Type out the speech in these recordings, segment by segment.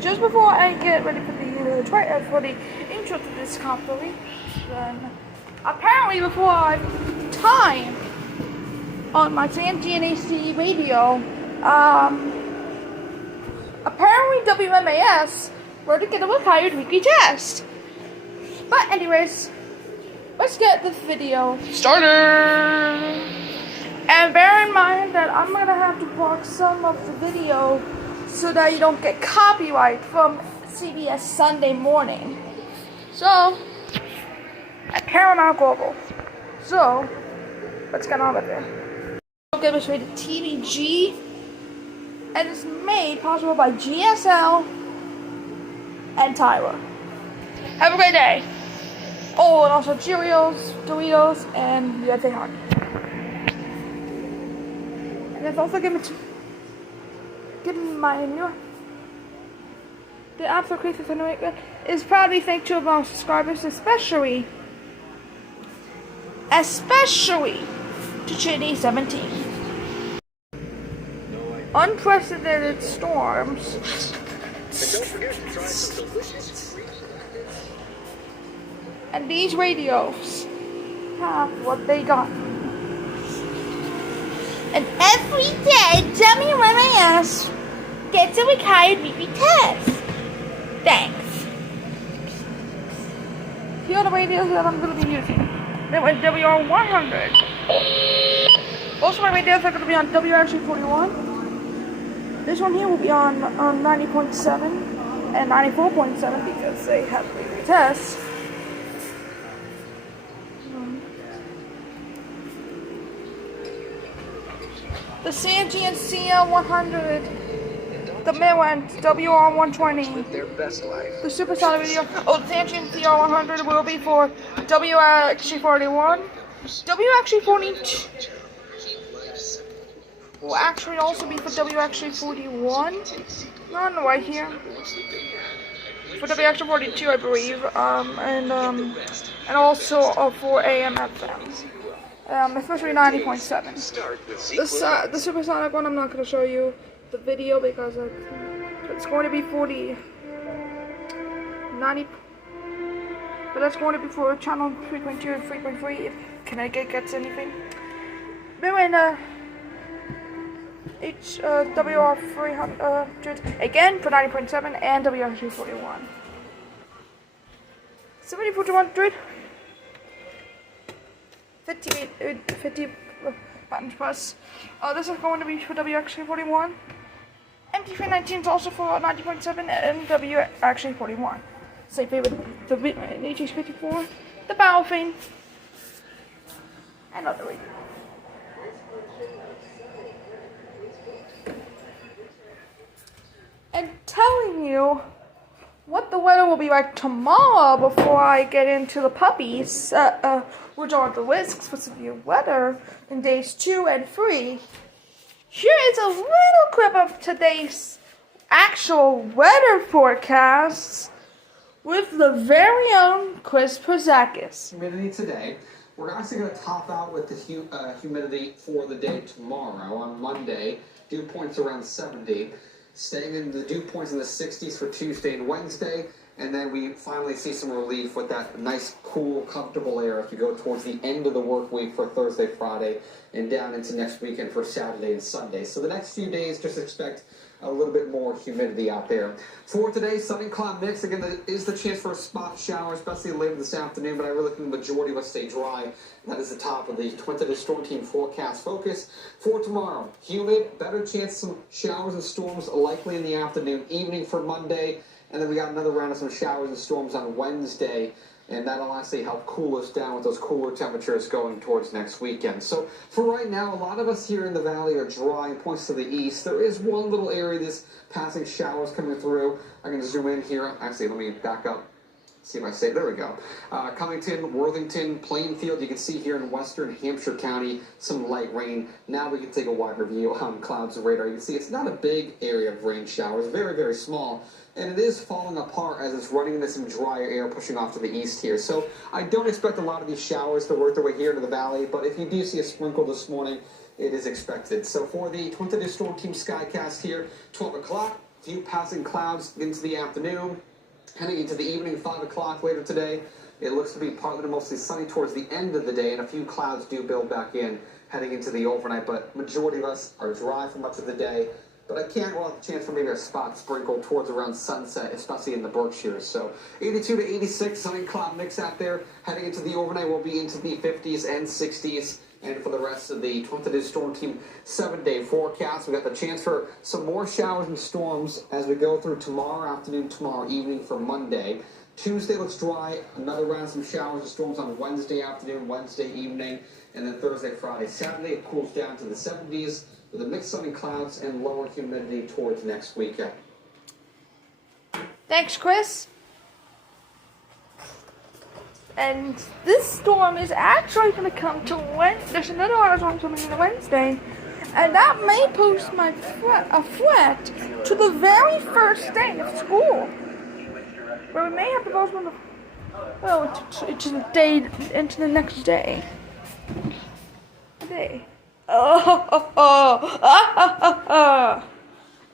just before I get ready for the intro to this compilation, apparently before time on my TNGNAC radio, apparently WMAS were to get a required weekly test. But anyways, let's get this video started. And bear in mind that I'm gonna have to block some of the video so that you don't get copyright from CBS Sunday Morning. So, at Paramount Global. So, let's get on with it. It was rated TVG, and it's made possible by GSL and Tyler. Have a great day. Oh, and also Cheerios, Doritos, and USA Hockey. And it's also given my new. The absolute crazy Thunderstorm is proudly thanks to our subscribers, especially to Chitty 17. Unprecedented storms. And don't forget to try some delicious free snackers. And these radios have what they got. And every day, WMAS gets a required weekly test. Thanks. Here are the radios that I'm going to be using. They went WR100. Also, my radios are going to be on WXL34. This one here will be on 90.7 and 94.7 because they have weekly tests. The CNG and CL100, the Midland WR120, the Supersonic radio. Oh, the CNG and CL100 will be for WXL41. WXL42 will actually also be for WXL41. Not on the way here. For WXL42, I believe, and also for AM FM. Especially 90.7. The supersonic one, I'm not going to show you the video because it's going to be for the 90, but that's going to be for channel 3.2 and 3.3 if Connecticut gets anything. Then when WR300 again for 90.7 and WR41. 74-100. 50 buttons plus. This is going to be for WXL41. MT319 is also for 90.7 and WXL41. Same thing with the HH54, the Battlefield, and other radio. And telling you what the weather will be like tomorrow before I get into the puppies, which are the risks for severe weather in days 2 and 3. Here is a little clip of today's actual weather forecasts with the very own Chris Przakis. Humidity today. We're actually going to top out with the humidity for the day tomorrow. On Monday, dew points around 70. Staying in the dew points in the 60s for Tuesday and Wednesday, and then we finally see some relief with that nice, cool, comfortable air as we go towards the end of the work week for Thursday, Friday, and down into next weekend for Saturday and Sunday. So the next few days, just expect a little bit more humidity out there. For today, sun and cloud mix. Again, there is the chance for a spot shower, especially later this afternoon, but I really think the majority of us stay dry. That is the top of the Twin Storm Team forecast focus. For tomorrow, humid, better chance some showers and storms likely in the afternoon, evening for Monday, and then we got another round of some showers and storms on Wednesday. And that'll actually help cool us down with those cooler temperatures going towards next weekend. So for right now, a lot of us here in the valley are dry and points to the east. There is one little area, this passing showers coming through. I'm going to zoom in here. Actually, let me back up. See if I say, there we go. Cummington, Worthington, Plainfield, you can see here in western Hampshire County, some light rain. Now we can take a wider view on clouds and radar. You can see it's not a big area of rain showers, very, very small. And it is falling apart as it's running into some drier air pushing off to the east here. So I don't expect a lot of these showers to work their way here into the valley, but if you do see a sprinkle this morning, it is expected. So for the Twin Storm Team Skycast here, 12 o'clock, A few passing clouds into the afternoon. Heading into the evening, 5 o'clock later today, it looks to be partly to mostly sunny towards the end of the day, and a few clouds do build back in heading into the overnight, but majority of us are dry for much of the day. But I can't rule out the chance for maybe a spot sprinkle towards around sunset, especially in the Berkshires. So 82 to 86, sunny cloud mix out there. Heading into the overnight, we'll be into the 50s and 60s. And for the rest of the Thunderstorm Storm Team 7-day forecast, we got the chance for some more showers and storms as we go through tomorrow afternoon, tomorrow evening for Monday. Tuesday looks dry, another round of some showers and storms on Wednesday afternoon, Wednesday evening, and then Thursday, Friday, Saturday it cools down to the 70s with a mixed sunny clouds and lower humidity towards next weekend. Thanks, Chris. And this storm is actually going to come to Wednesday. There's another storm coming on Wednesday, and that may pose a threat to the very first day of school, where we may have to postpone into the day, into the next day.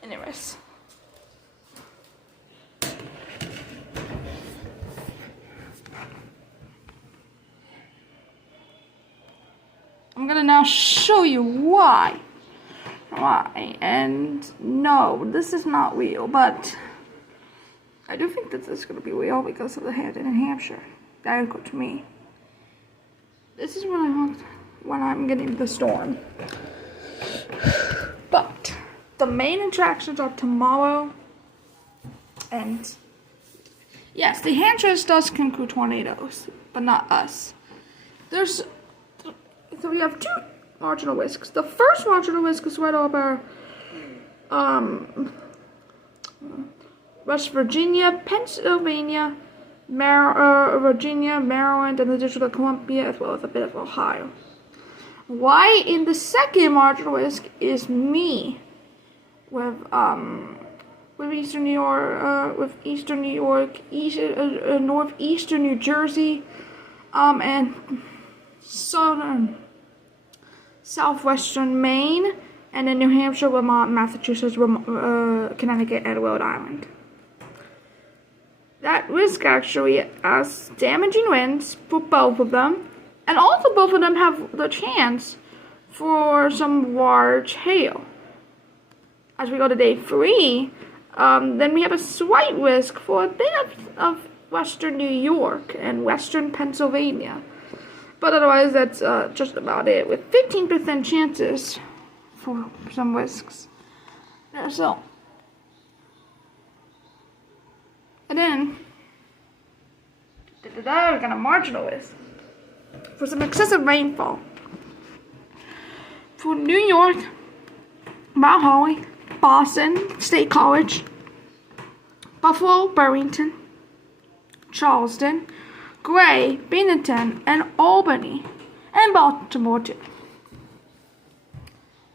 Anyways. I'm gonna now show you why. And no, this is not real, but I do think that this is gonna be real because of the hand in Hampshire. That is good to me. This is when I'm getting the storm. But the main attractions are tomorrow, and yes, the Hampshire does conclude tornadoes, but not us. So we have two marginal risks. The first marginal risk is right over West Virginia, Pennsylvania, Virginia, Maryland, and the District of Columbia, as well as a bit of Ohio. Why in the second marginal risk is me with Eastern New York, northeastern New Jersey, and southwestern Maine, and then New Hampshire, Vermont, Massachusetts, Connecticut, and Rhode Island. That risk actually has damaging winds for both of them, and also both of them have the chance for some large hail. As we go to day 3, then we have a slight risk for a bit of western New York and western Pennsylvania. But otherwise, that's just about it, with 15% chances for some risks. So, and then, we got a marginal risk for some excessive rainfall. For New York, Mount Holly, Boston State College, Buffalo, Burlington, Charleston, Gray, Bennington, and Albany, and Baltimore too.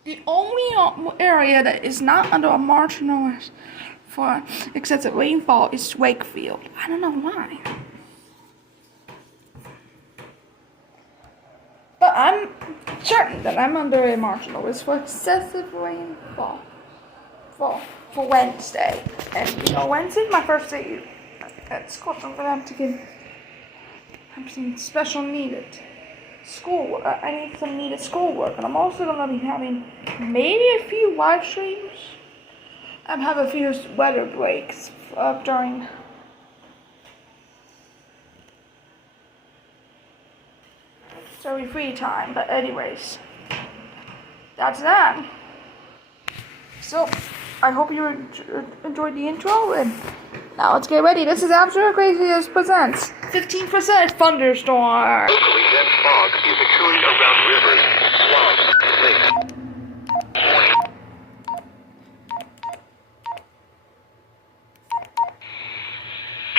The only area that is not under a marginal risk for excessive rainfall is Wakefield. I don't know why. But I'm certain that I'm under a marginal risk for excessive rainfall for Wednesday. And Wednesday's my first day at school, so I'm going to have to have some special needed schoolwork. I need some needed schoolwork, and I'm also going to be having maybe a few live streams. I'm having a few weather breaks during free time. But anyways, that's that. So I hope you enjoyed the intro, and now let's get ready. This is Absolute Craziest presents 15% Thunderstorm. Locally dense fog is occurring around rivers, swamps, and lakes.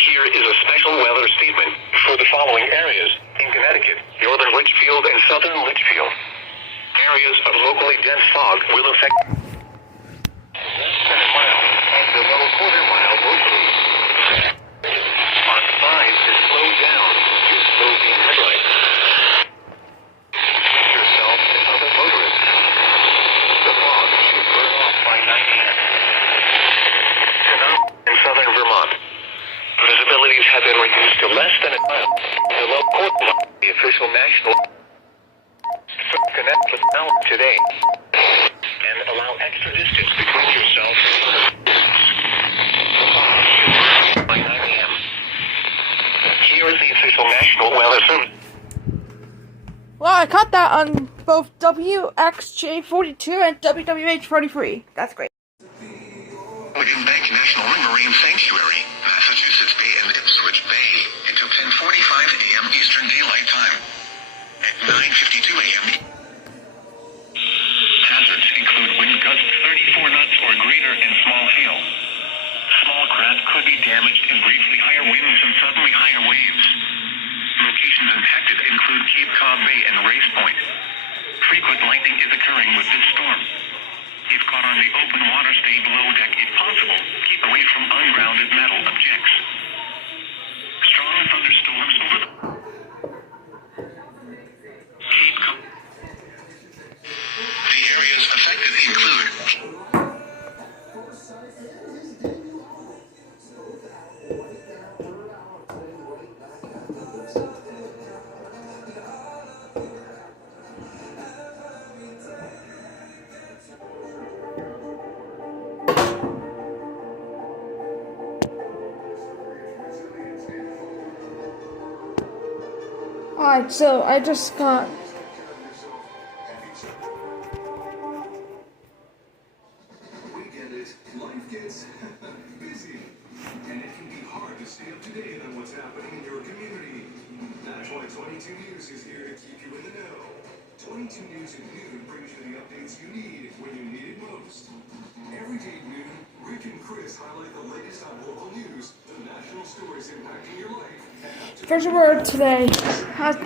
Here is a special weather statement for the following areas in Connecticut, northern Litchfield and southern Litchfield. Areas of locally dense fog will affect 7 miles and below quarter mile locally. On 5 to slow down to slow being headlights. Yourself and other motorists. The fog should burn off by 9 a.m. to snow today. And allow extra distance between yourself by 9 a.m. Here is the official National Weather Service. Well, I caught that on both WXJ42 and WWH43. That's great. Windham National Marine Sanctuary, Massachusetts Bay and Ipswich Bay, until 10:45 a.m. Eastern Daylight Time. At 9:52 a.m. Hazards include wind gusts 34 knots or greater and small hail. Small craft could be damaged in briefly higher winds and suddenly higher waves. Locations impacted include Cape Cod Bay and Race Point. Frequent lightning is occurring with this storm. If caught on the open water, stay below deck if possible. Keep away from ungrounded metal objects. Strong thunderstorms over Cape Cod. The areas affected include Alright, so I just got We get it. Life gets busy. And it can be hard to stay up to date on what's happening in your community. That's why 22 News is here to keep you in the know. 22 News at noon brings you the updates you need when you need it most. Every day at noon, Rick and Chris highlight the latest on local news, the national stories impacting your life, and up to first word today.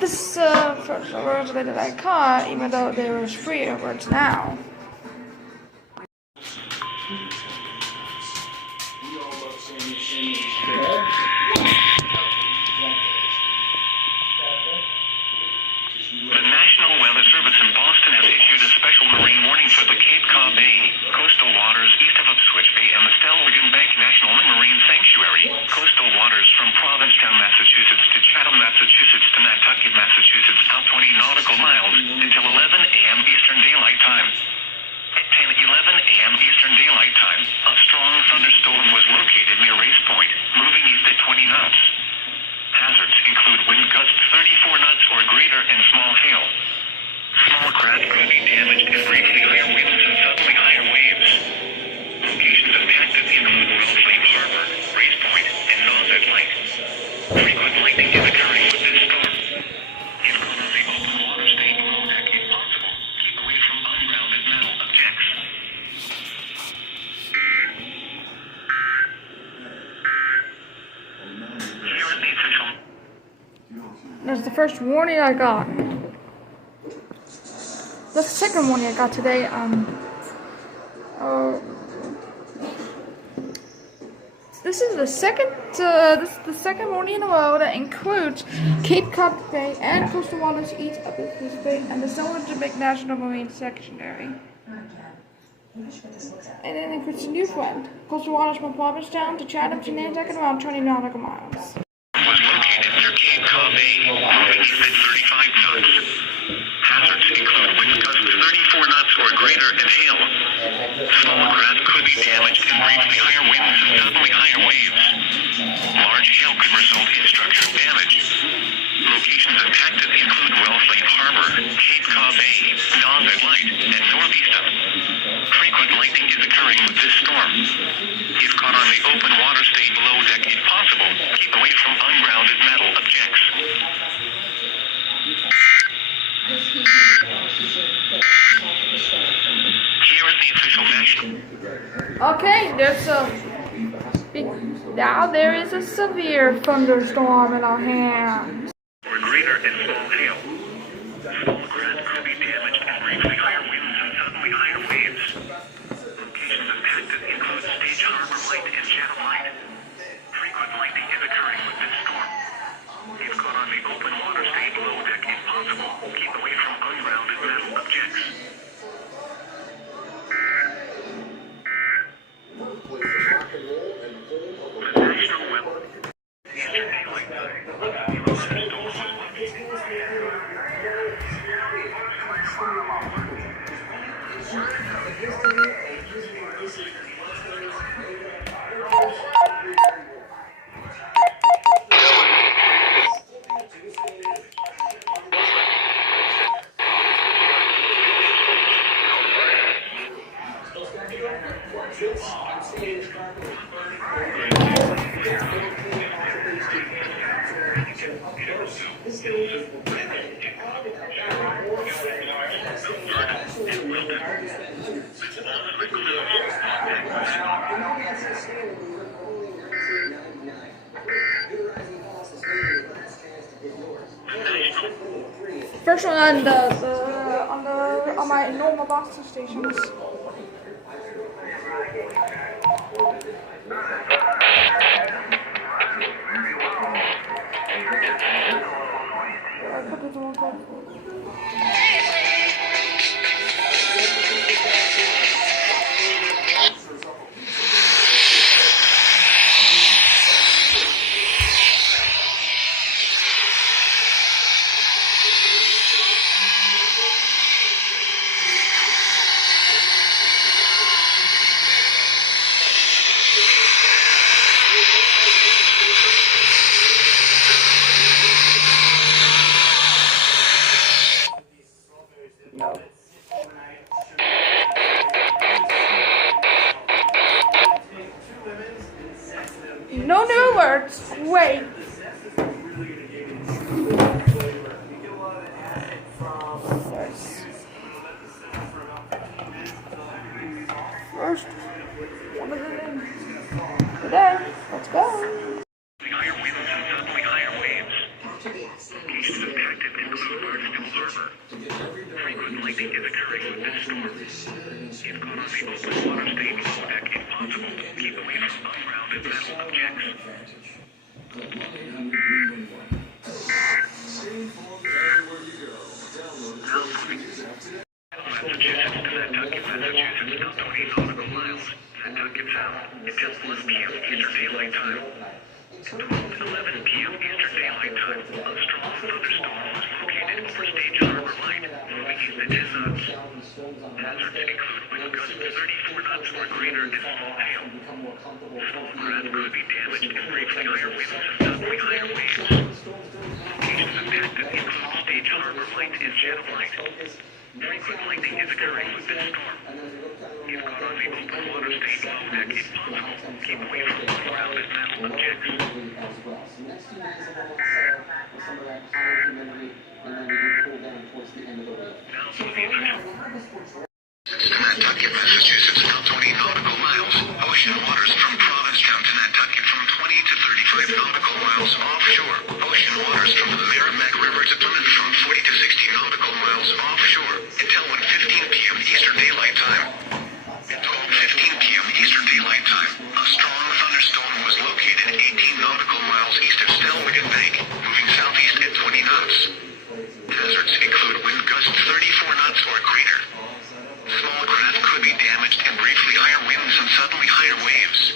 This first word today that I caught, even though there was 3 words now. The National Weather Service in Boston has issued a special marine warning for the Cape Cod Bay, coastal waters east of Ipswich Bay, and the Stellwagen Bank National Marine Sanctuary, coastal waters from Provincetown, Massachusetts to Chatham, Massachusetts to Nantucket, Massachusetts, out 20 nautical miles until 11 a.m. Eastern Daylight Time. At 10:11 a.m. Eastern Daylight Time, a strong thunderstorm was located near Race Point, moving east at 20 knots. Hazards include wind gusts 34 knots or greater and small hail. Small craft could be damaged in briefly higher winds and suddenly higher waves. Locations impacted include Wellfleet Harbor, Race Point, and Nauset Light. Frequent lightning is occurring with this storm. If caught on the open water, stay below deck if possible. Keep away from ungrounded metal objects. Here is the official. That's the first warning I got. The second warning I got today, this is the second warning in a row that includes Cape Cod Bay and coastal waters east of Ipswich Bay and the Stellwagen Bank National Marine Sanctuary. And then includes a new friend, coastal waters from Provincetown to Chatham to Nantucket, around 20 nautical miles. Was located near Cape Cod Bay, moving east at 35 knots. Hazards include wind gusts 34 knots or greater and hail. Small craft could be damaged in briefly higher winds and suddenly higher waves. Large hail could result in structure damage. Locations impacted include Wellfleet Harbor, Cape Cod Bay, Nauset Light, and Northeastern. Frequent lightning is occurring with this storm. If caught on the open water, stay below deck if possible. Keep away from ungrounded metal objects. Here is the official national. Okay, now there is a severe thunderstorm in our hands. Or greater and small hail. Small craft could be damaged in briefly higher winds and suddenly higher waves. Locations impacted include Stage Harbor Light and Chatham Light. Frequent lightning is occurring with this storm. If caught on the open water, stay below deck if possible. Keep away from ungrounded metal objects. The National Weather. Eastern Daylight Time. First one on my normal Boston stations. No new alerts. Wait. First, one of them today. Let's go. Higher winds and suddenly higher waves. Cases impacted include Barnstable Harbor. Frequent lightning is occurring with this storm. If caught on the open water, stay below deck if possible. Keep away from ungrounded metal objects. Massachusetts to Nantucket, Massachusetts, about 20 nautical miles. Nantucket south until 1 p.m. Eastern Daylight Time. 12 to 11 p.m. Eastern Daylight Time, a strong thunderstorm was located over Stage Harbor Light, moving east at 10 knots. Hazards include wind gusts 34 knots or greater and small hail. Small craft could be damaged and briefly higher winds and suddenly higher waves. Locations impacted include Stage Harbor Light and Channel Light. Frequent lightning is occurring with this storm. If caught on the open water, stay below deck if possible. Keep away from ungrounded metal objects. Next 2 days of almost with some of that higher humidity, and then we do cool down towards the end of the week. Nantucket, Massachusetts, about 20 nautical miles. Ocean waters from Provincetown to Nantucket from 20 to 35 nautical miles offshore. Ocean waters from the Merrimack River to Plymouth from 40 to 60 nautical miles offshore until 1:15 p.m. Eastern Daylight Time. At 12:15 p.m. Eastern Daylight Time, a strong thunderstorm was located 18 nautical miles east of Selwyn Bank, moving southeast at 20 knots. Hazards include wind gusts 34 knots or greater. Small craft could be damaged and briefly higher winds and suddenly higher waves.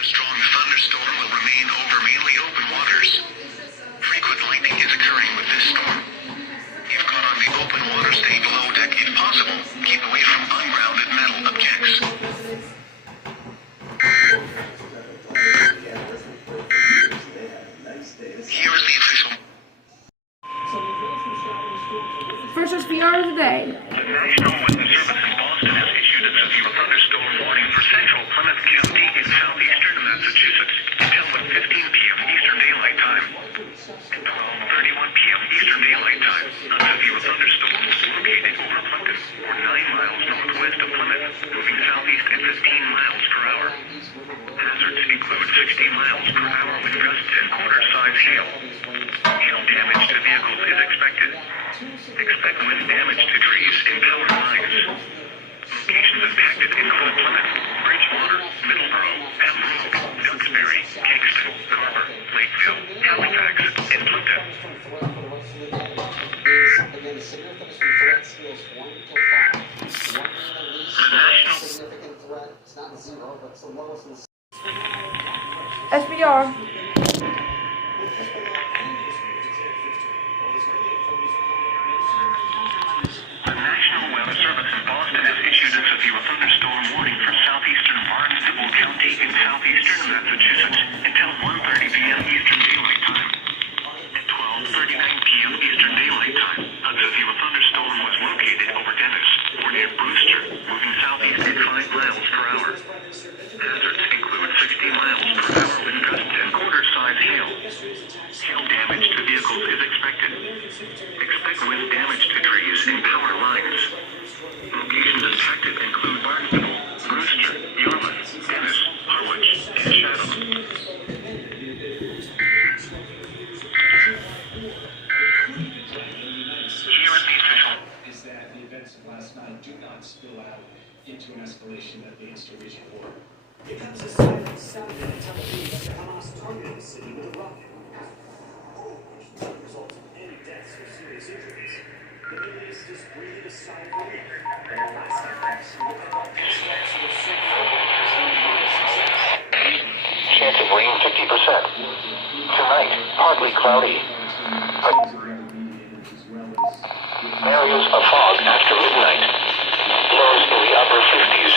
A strong thunderstorm will remain over mainly open waters. Frequent lightning is occurring with this storm. If caught on the open water, stay below deck if possible. Keep away from ungrounded metal objects. Here is the official. First SPR of the day. The National Weather Service in Boston has issued a severe thunderstorm warning for central Plymouth County in southeastern Massachusetts until 1:15 p.m. Eastern Daylight Time. At 12:31 p.m. Eastern Daylight Time, a severe thunderstorm was located over Plimpton, or 9 miles northwest of Plymouth, moving southeast at 15 miles per hour. Hazards include 60 miles per hour with gusts and quarter-size hail. Hail damage to vehicles is expected. Expect wind damage to trees and power lines. Locations impacted include Plymouth, Bridgewater, Middleborough, Pembroke, Duxbury, Kingston, Carver, Lakeville, Halifax, and Plimpton. Again, severe thunderstorm threat scales 1 to 5. 1 being the least significant threat. It's not 0, but it's the lowest in the SPR. and power lines. Locations impacted include Barnstable, Brewster, Yarmouth, Dennis, Harwich, and Chatham. Here is the official. Is that the events of last night do not spill out into an escalation that leads to regional war. It comes as silent Saturday in Tel Aviv after Hamas targeted the city with a rocket. Which did not result in any deaths or serious injuries. The Middle East just breathed a sigh of relief. And the last events look like steps of a Chance of rain 50%. Tonight, partly cloudy. Areas of fog after midnight. Lows in the upper 50s.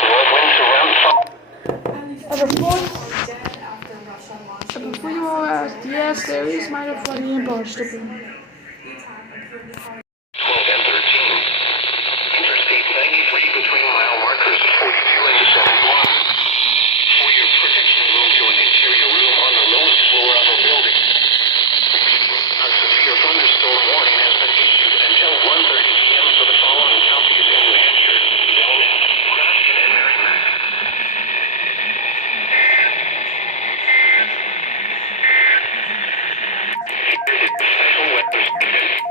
North winds around 5. Before you all ask, yes, there is minor flooding in Boston. 12 and 13. Interstate 93 between mile markers 42 and 71. For your protection, move to an interior room on the lowest floor of a building. A severe thunderstorm warning has been issued until 1:30 p.m. for the following counties in New Hampshire, Delaware, Grafton, and Merrimack. Special weather statement.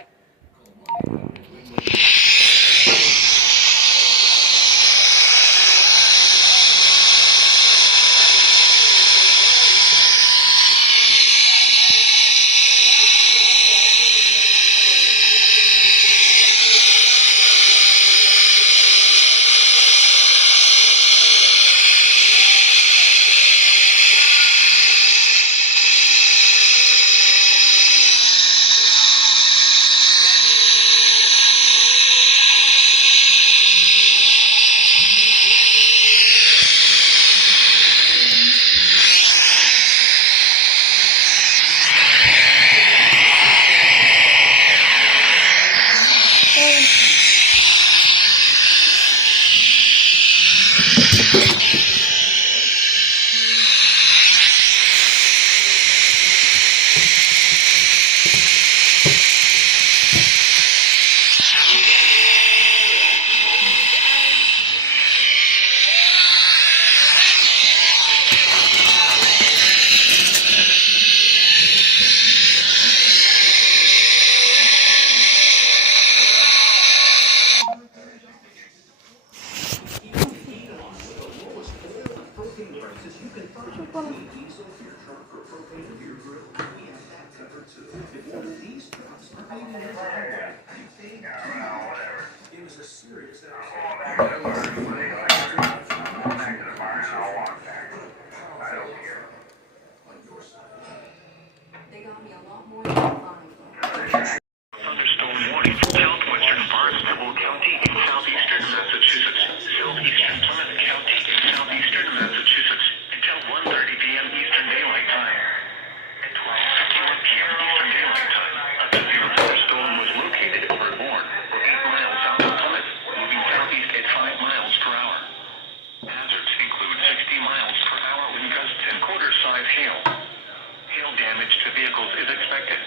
It was a serious They got me a lot more than fine. Thunderstorm warning for southwestern Barnstable County in southeastern Massachusetts, southeastern Plymouth County in southeastern Massachusetts until 1:30 p.m. Eastern Daylight Time. At 12:51 p.m. Eastern Daylight Time, a severe thunderstorm was located over Bourne, or 8 miles south of Plymouth, moving southeast at 5 miles per hour. Hazards include 60 miles per hour wind gusts and quarter-size hail. Hail damage to vehicles is expected.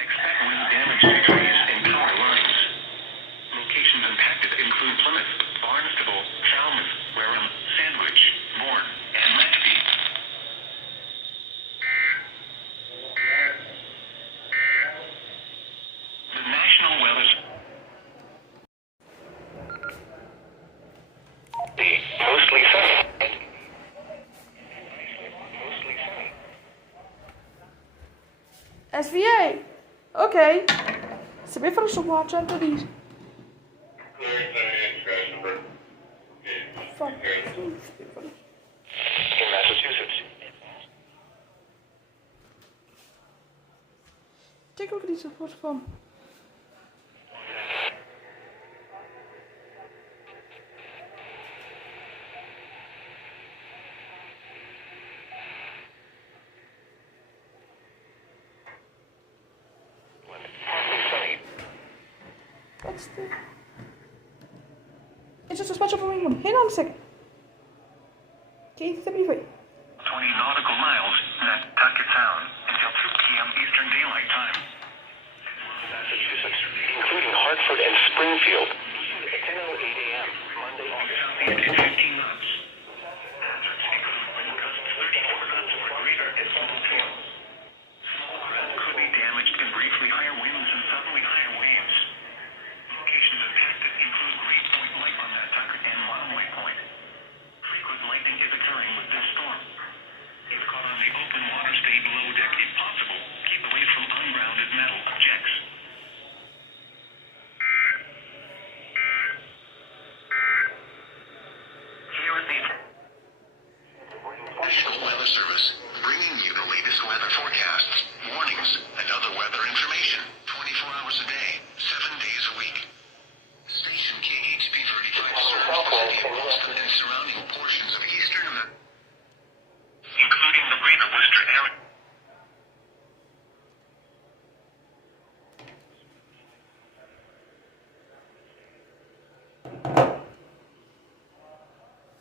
Expect wind damage to trees and power lines. Locations impacted include Plymouth, Barnstable, Falmouth, Wareham, Sandwich, Bourne, and Mashpee. The National Weather mostly sunny. Mostly sunny. SVA. Okay. Severe Thunderstorm Watch after these. Fuck. In Massachusetts. Take a look at these. What's fun? Partly sunny. What's the... It's just a special for Windham. Hang on a second. K73. 20 nautical miles, Nantucket Sound, until 2 p.m. Eastern Daylight Time. Massachusetts, including hard Hartford and Springfield. At 10:08 a.m. Monday, August 15 knots. Wind gusts 34 knots or greater at small scale. Small craft could be damaged and briefly higher winds and suddenly higher waves. Locations impacted include Great Point Light on Nantucket and Monway Point. Frequent lightning is occurring with this storm. If caught on the open water, stay below deck if possible. Keep away from ungrounded metal objects. Here is the National Weather Service, bringing you the latest weather forecasts, warnings, and other weather information 24 hours a day, 7 days a week. Station KHP 35 serves the city of Boston and surrounding portions of eastern America, including the greater Worcester area.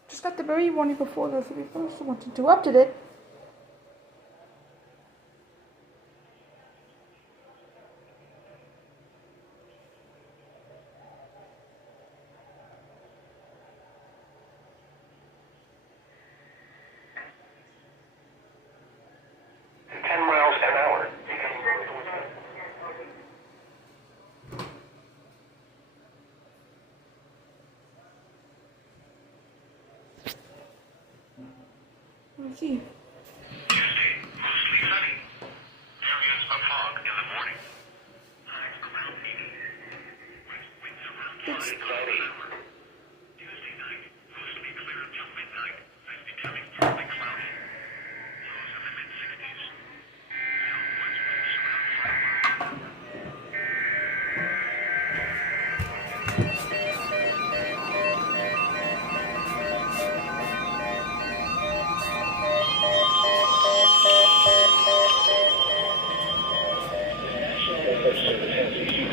Just got the very warning before the Severe Thunderstorm Watch interrupted it. Let's see. Tuesday, mostly sunny. Areas of fog in the morning. Highs around 80. Winds around 5 miles an hour. Tuesday night, mostly clear until midnight. Then becoming partly cloudy. Lows in the mid-60s. Southwest winds around 5 miles.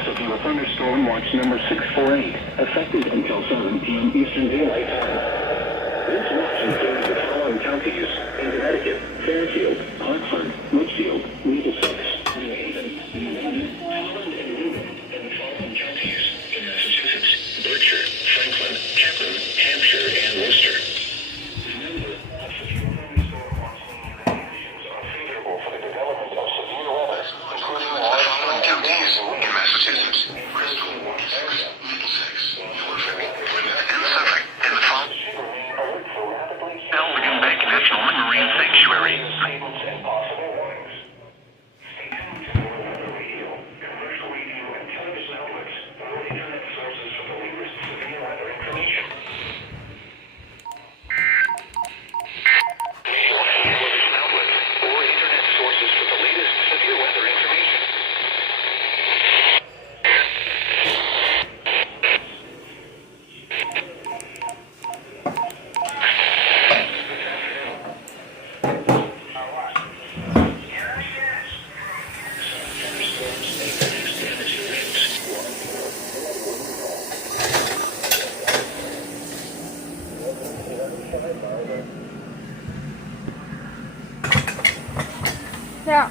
Severe Thunderstorm Watch number 648, effective until 7 p.m. Eastern Daylight Time. This watch includes the following counties: in Connecticut, Fairfield, Hartford, Litchfield, Middlesex, New Haven, Windham, Holland, and Rhode, and the following counties: in Massachusetts, Berkshire, Franklin, Kepler, Hampshire, and Worcester. Remember, severe thunderstorm watching conditions are favorable for the development of severe weather, including large Following counties in Massachusetts: Bristol, Essex, Middlesex, Norfolk, Plymouth, and Suffolk, and the following Windham National Marine Sanctuary. and possible warnings. Stay tuned to the weather radio, commercial radio, and television outlets, or internet sources for the latest severe weather information. Television outlets, or internet sources for the latest severe weather information. Now,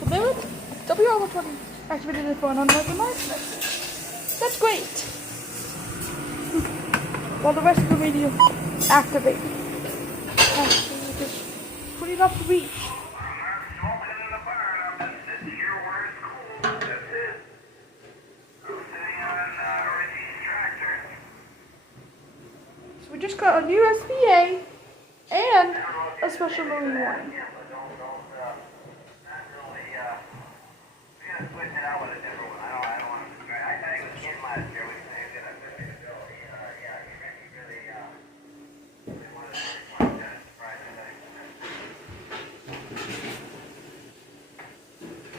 the moment WXL34 activated the phone on my device. That's great. While the rest of the radio activated. Just put it up to reach. So we just got a new SBA and a special marine warning.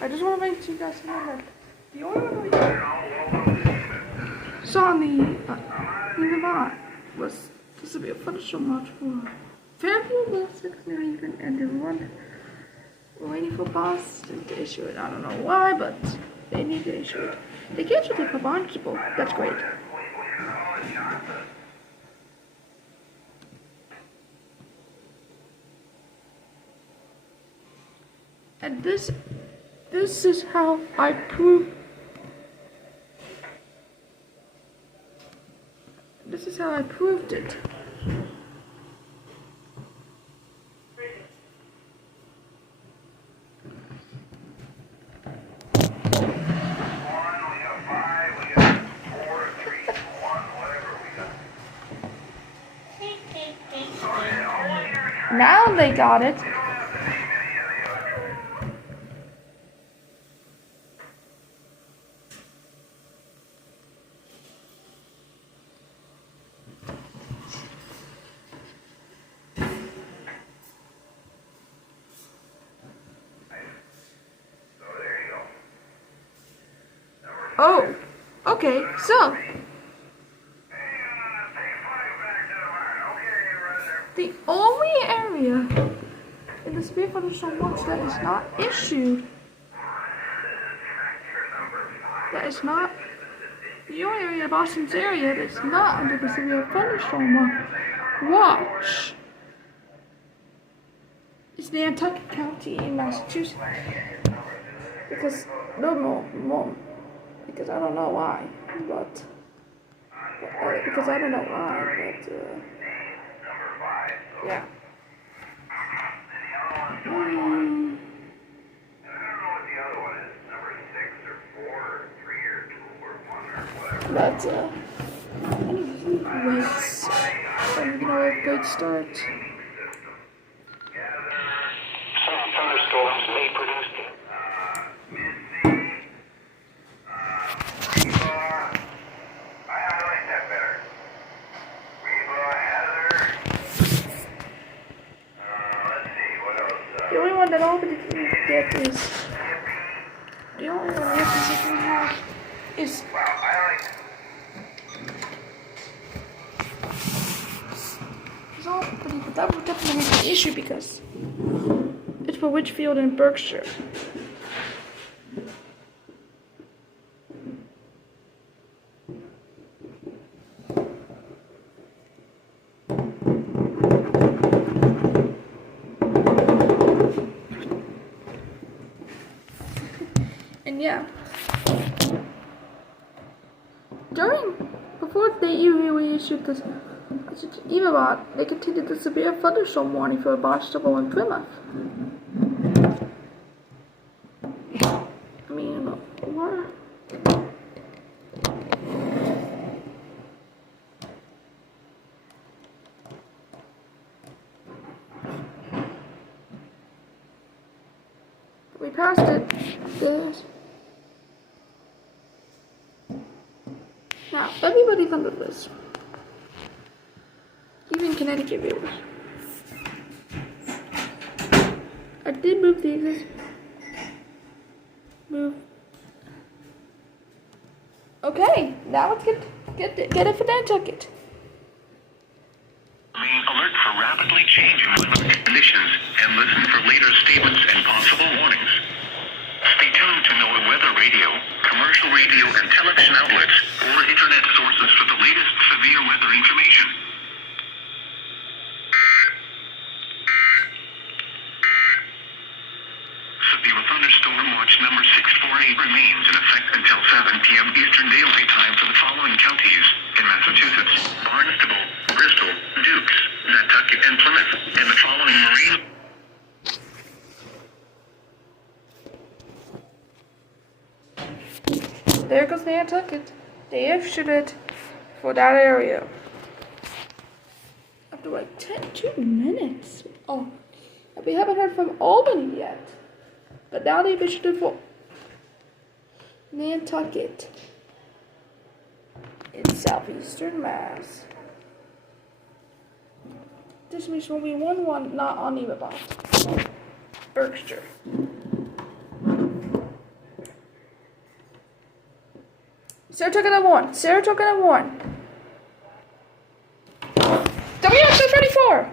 I just want to make sure you guys know that the only one we saw in the bot was the Severe Thunderstorm Watch for Fairfield, Middlesex, New Haven, and everyone. We're waiting for Boston to issue it. I don't know why, but they need to issue it. They canceled it for Barnstable. That's great. And this is how I prove This is how I proved it. Now they got it. Oh, okay, so the only area in the Severe Thunderstorm Watch that is not issued, your area, Boston's area, that's not under the Severe Thunderstorm Watch, is Nantucket County in Massachusetts. Because because I don't know why, but yeah. But anyways, a good start. Some thunderstorms may produce the only one that Albany can get is the only one that can have is Albany, but that would definitely be an issue because it's for Litchfield and Berkshire. And yeah, before they even reissued this email, they continued the severe thunderstorm warning for Barnstable and Plymouth. I mean, what? We passed it. There's. Now, everybody's under this. Even Connecticut viewers. I did move the existing. Okay, now let's get it for Nantucket. Remain alert for rapidly changing weather conditions and listen for later statements and possible warnings. Stay tuned to NOAA weather radio, commercial radio and television outlets, or internet sources for the latest severe weather information. Severe Thunderstorm Watch number 648 remains in effect until 7 p.m. Eastern Daylight Time for the following counties in Massachusetts: Barnstable, Bristol, Dukes, Nantucket, and Plymouth, and the following marine. There goes Nantucket. They issued it for that area. After like 2 minutes. Oh, we haven't heard from Albany yet. But now they've issued it for Nantucket in Southeastern Mass. This means we'll be one not on even Boston. Berkshire. Saratoga and Warren. WXL34.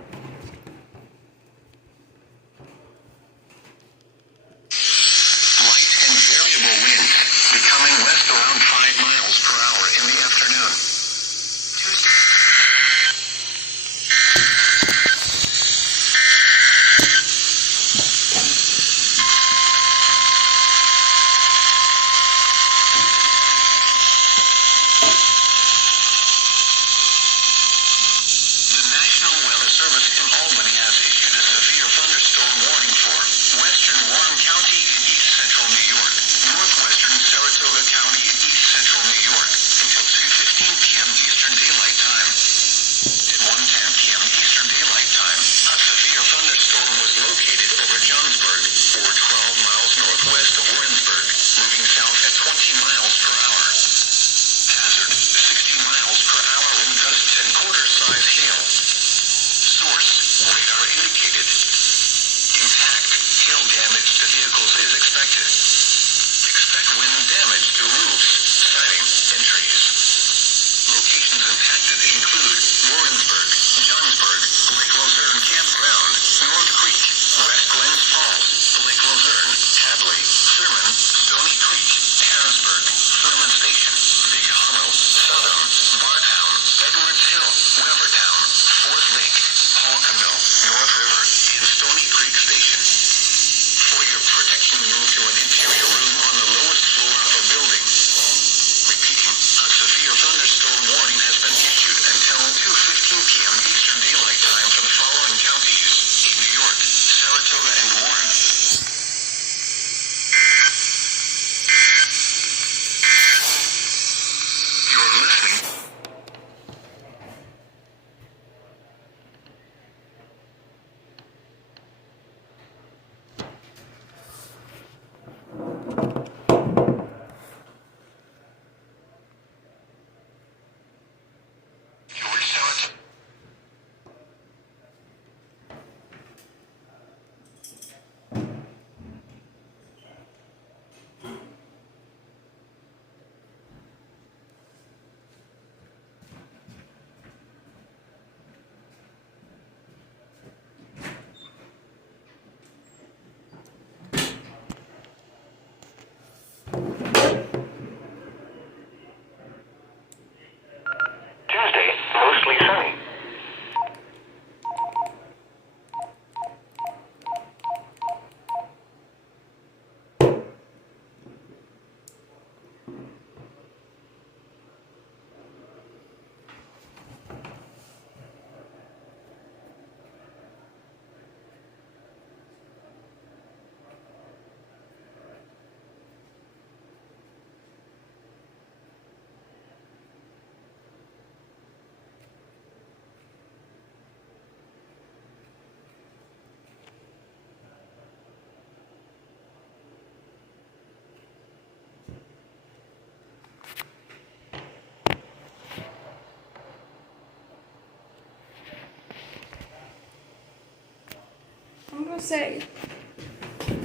to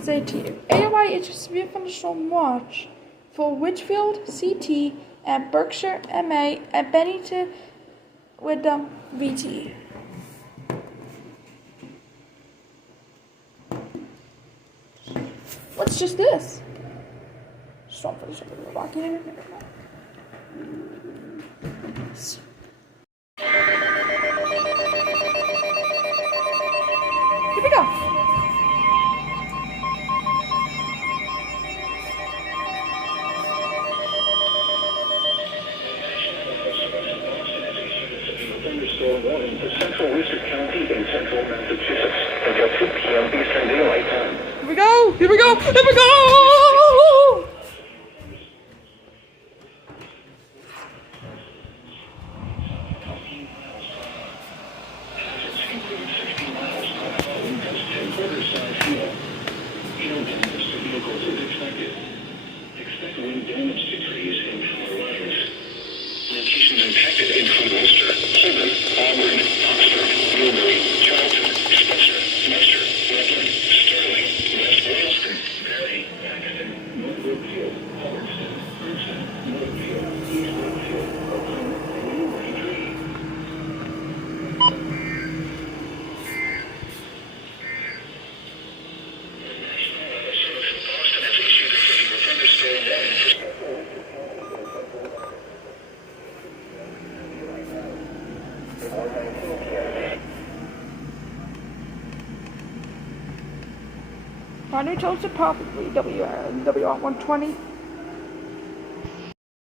say to you. AOI is a severe thunderstorm watch for Litchfield, CT, and Berkshire, MA, and Bennington, Windham, VT. What's just this? Storm for the summer. We're walking in. Never mind. Here we go. Thunderstorm warning for central Worcester County and central Massachusetts until 2 p.m. Eastern Daylight Time. Here we go! Here we go! Here we go! Expect wind damage to trees and power lines. Locations impacted include Worcester, Holden, Auburn, Oxford, Newbury, Charlton, Spencer, Mercer, Rutland, Sterling, West Boylston, Perry, Paxton, North Brookfield, Hubbardston, Princeton, Northfield, East Brookfield, Oakland, and New Braintree. Boston has issued a severe thunderstorm warning for Primary totals are probably WR120.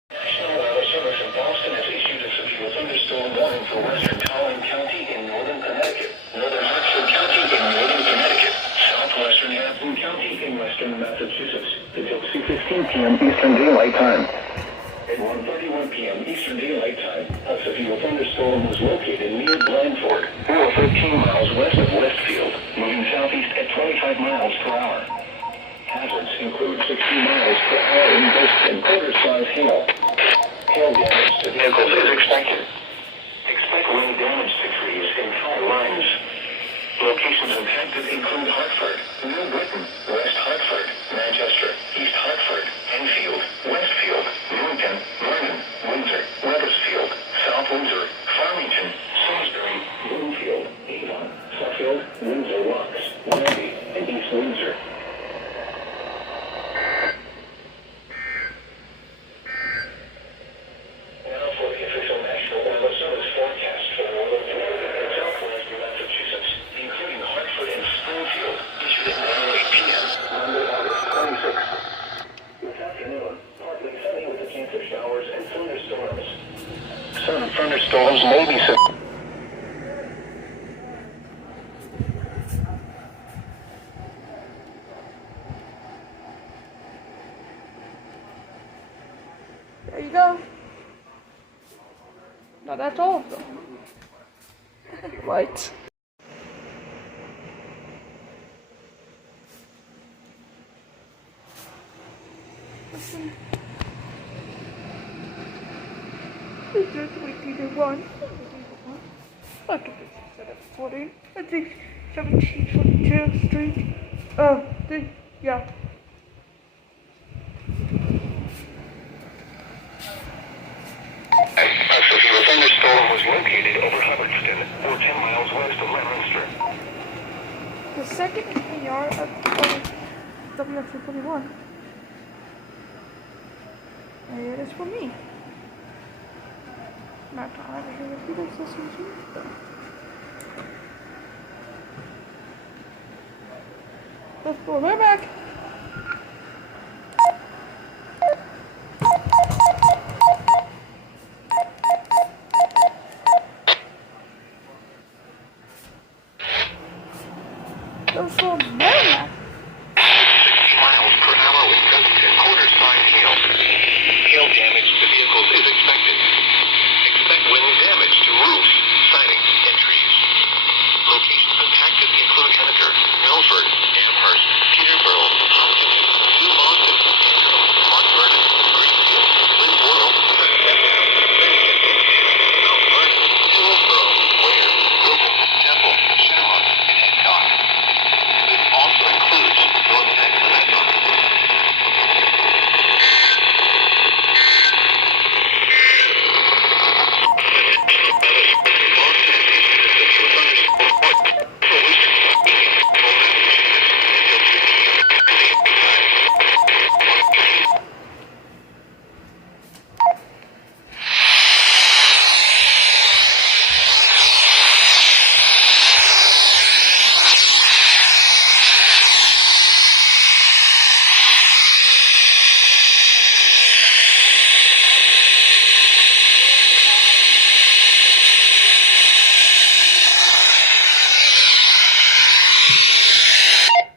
National Weather Service in Boston has issued a severe thunderstorm warning for Western County in northern Connecticut, northern Hartford County in northern Connecticut, southwestern Hampshire County in western Massachusetts until 2:15 p.m. Eastern Daylight Time. At 1:31 p.m. Eastern Daylight Time, a severe thunderstorm was located near Blandford, or 13 miles west of Westfield, moving southeast at 25 miles per hour. Hazards include 60 miles per hour in gust and quarter-size hail. Hail damage to vehicles is expected. Expect wind damage to trees and power lines. Locations impacted include Hartford, New Britain, West Hartford, Manchester, East Hartford, Enfield, Westfield, Newington, Vernon, Windsor, Wethersfield, South Windsor, Farmington, Salisbury, Bloomfield, Avon, Suffield, Windsor Locks, Wendy, and East Windsor. Now for the official National Weather Service forecast for northern Connecticut and southwestern Massachusetts, including Hartford and Springfield, issued at 9:08 p.m. Monday, August 26th. This afternoon, partly sunny with a chance of showers and thunderstorms. Some thunderstorms may be severe. There you go. Now that's all of them. Right. Listen. This is weekly 1. 14. I think 1722 Street. Yeah. A severe thunderstorm was located over Hubbardston, or 10 miles west of Leominster. The second AR of WXL34. And it is for me. Not to have to repeat this system. Let's go right back. Let's go right back. 60 miles per hour with gust and quarter-size hail. Hail damage to vehicles is expected. Expect wind damage to roofs, siding, and trees. Locations impacted include Henniker, Milford, Amherst, Peterborough,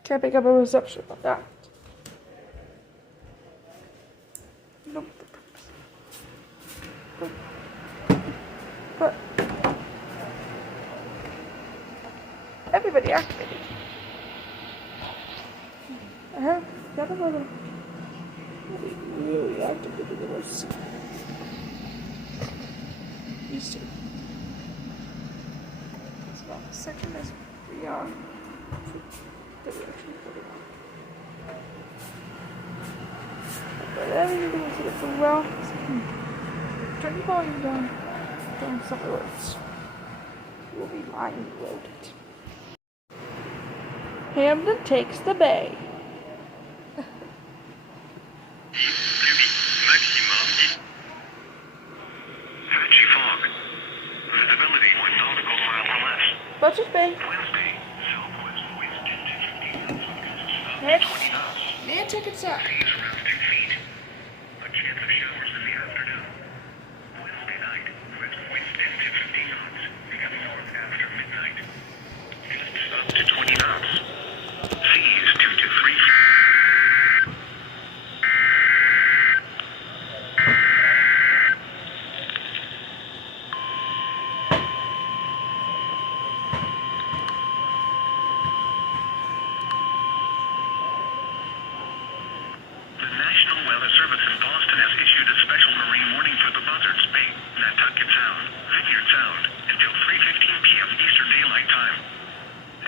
Can't pick up a reception on that. Nope. But everybody activated. The other one really activated the most. These two. It's about the second as we are. But everything was it so well. Turn the volume down. Down some words. You will be mind loaded. Hamden takes the bay. Patchy fog. Visibility 1 nautical mile or less. Butchers Bay. Wednesday, southwest wind 10 to 15 knots. Next. 20 knots. Nantucket suck. Seas around 2 feet. A chance of showers in the afternoon. Wednesday night, west wind 10 to 15 knots. Becoming north after midnight. Gusts up to 20 knots. Seas 2 to 3 feet. The National Weather Service in Boston has issued a special marine warning for the Buzzards Bay, Nantucket Sound, Vineyard Sound, until 3:15 p.m. Eastern Daylight Time.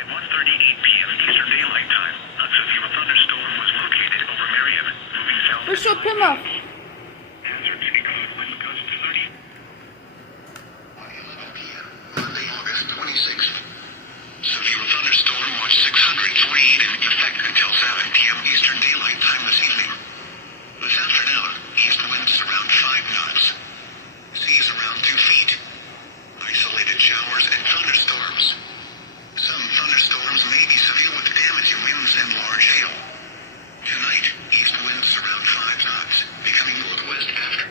At 1:38 p.m. Eastern Daylight Time, a severe thunderstorm was located over Marion, moving south. We should pin up. Hazards include wind gusts 30. 1:11 p.m. Monday, August 26th. Severe Thunderstorm Watch 648 in effect until 7 p.m. Eastern Daylight Time this evening. This afternoon, east winds around 5 knots. Seas around 2 feet. Isolated showers and thunderstorms. Some thunderstorms may be severe with damaging winds and large hail. Tonight, east winds around 5 knots, becoming northwest after.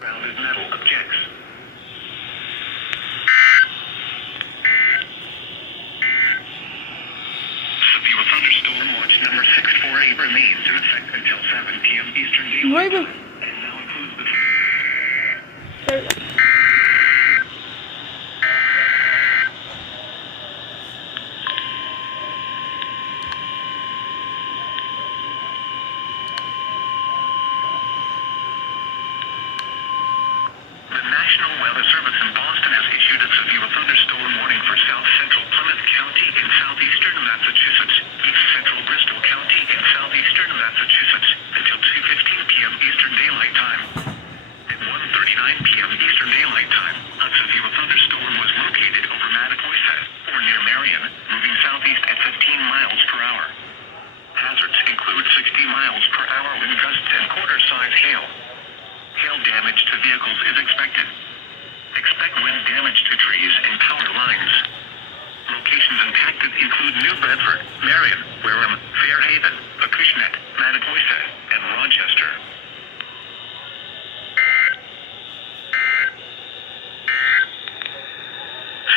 Rounded metal objects. Severe Thunderstorm Watch number 648 remains in effect until 7 p.m. Eastern Daylight Maybe. Time, and now includes the... There we go. The National Weather Service in Boston has issued a severe thunderstorm warning for south central Plymouth County in southeastern Massachusetts, east central Bristol County in southeastern Massachusetts until 2:15 p.m. Eastern Daylight Time. At 1:39 p.m. Eastern Daylight Time, a severe thunderstorm was located over Mattapoisett, or near Marion, moving southeast at 15 miles per hour. Hazards include 60 miles per hour wind gusts and quarter-size hail. Hail damage to vehicles is expected. Expect wind damage to trees and power lines. Locations impacted include New Bedford, Marion, Wareham, Fairhaven, Acushnet, Mattapoisett, and Rochester.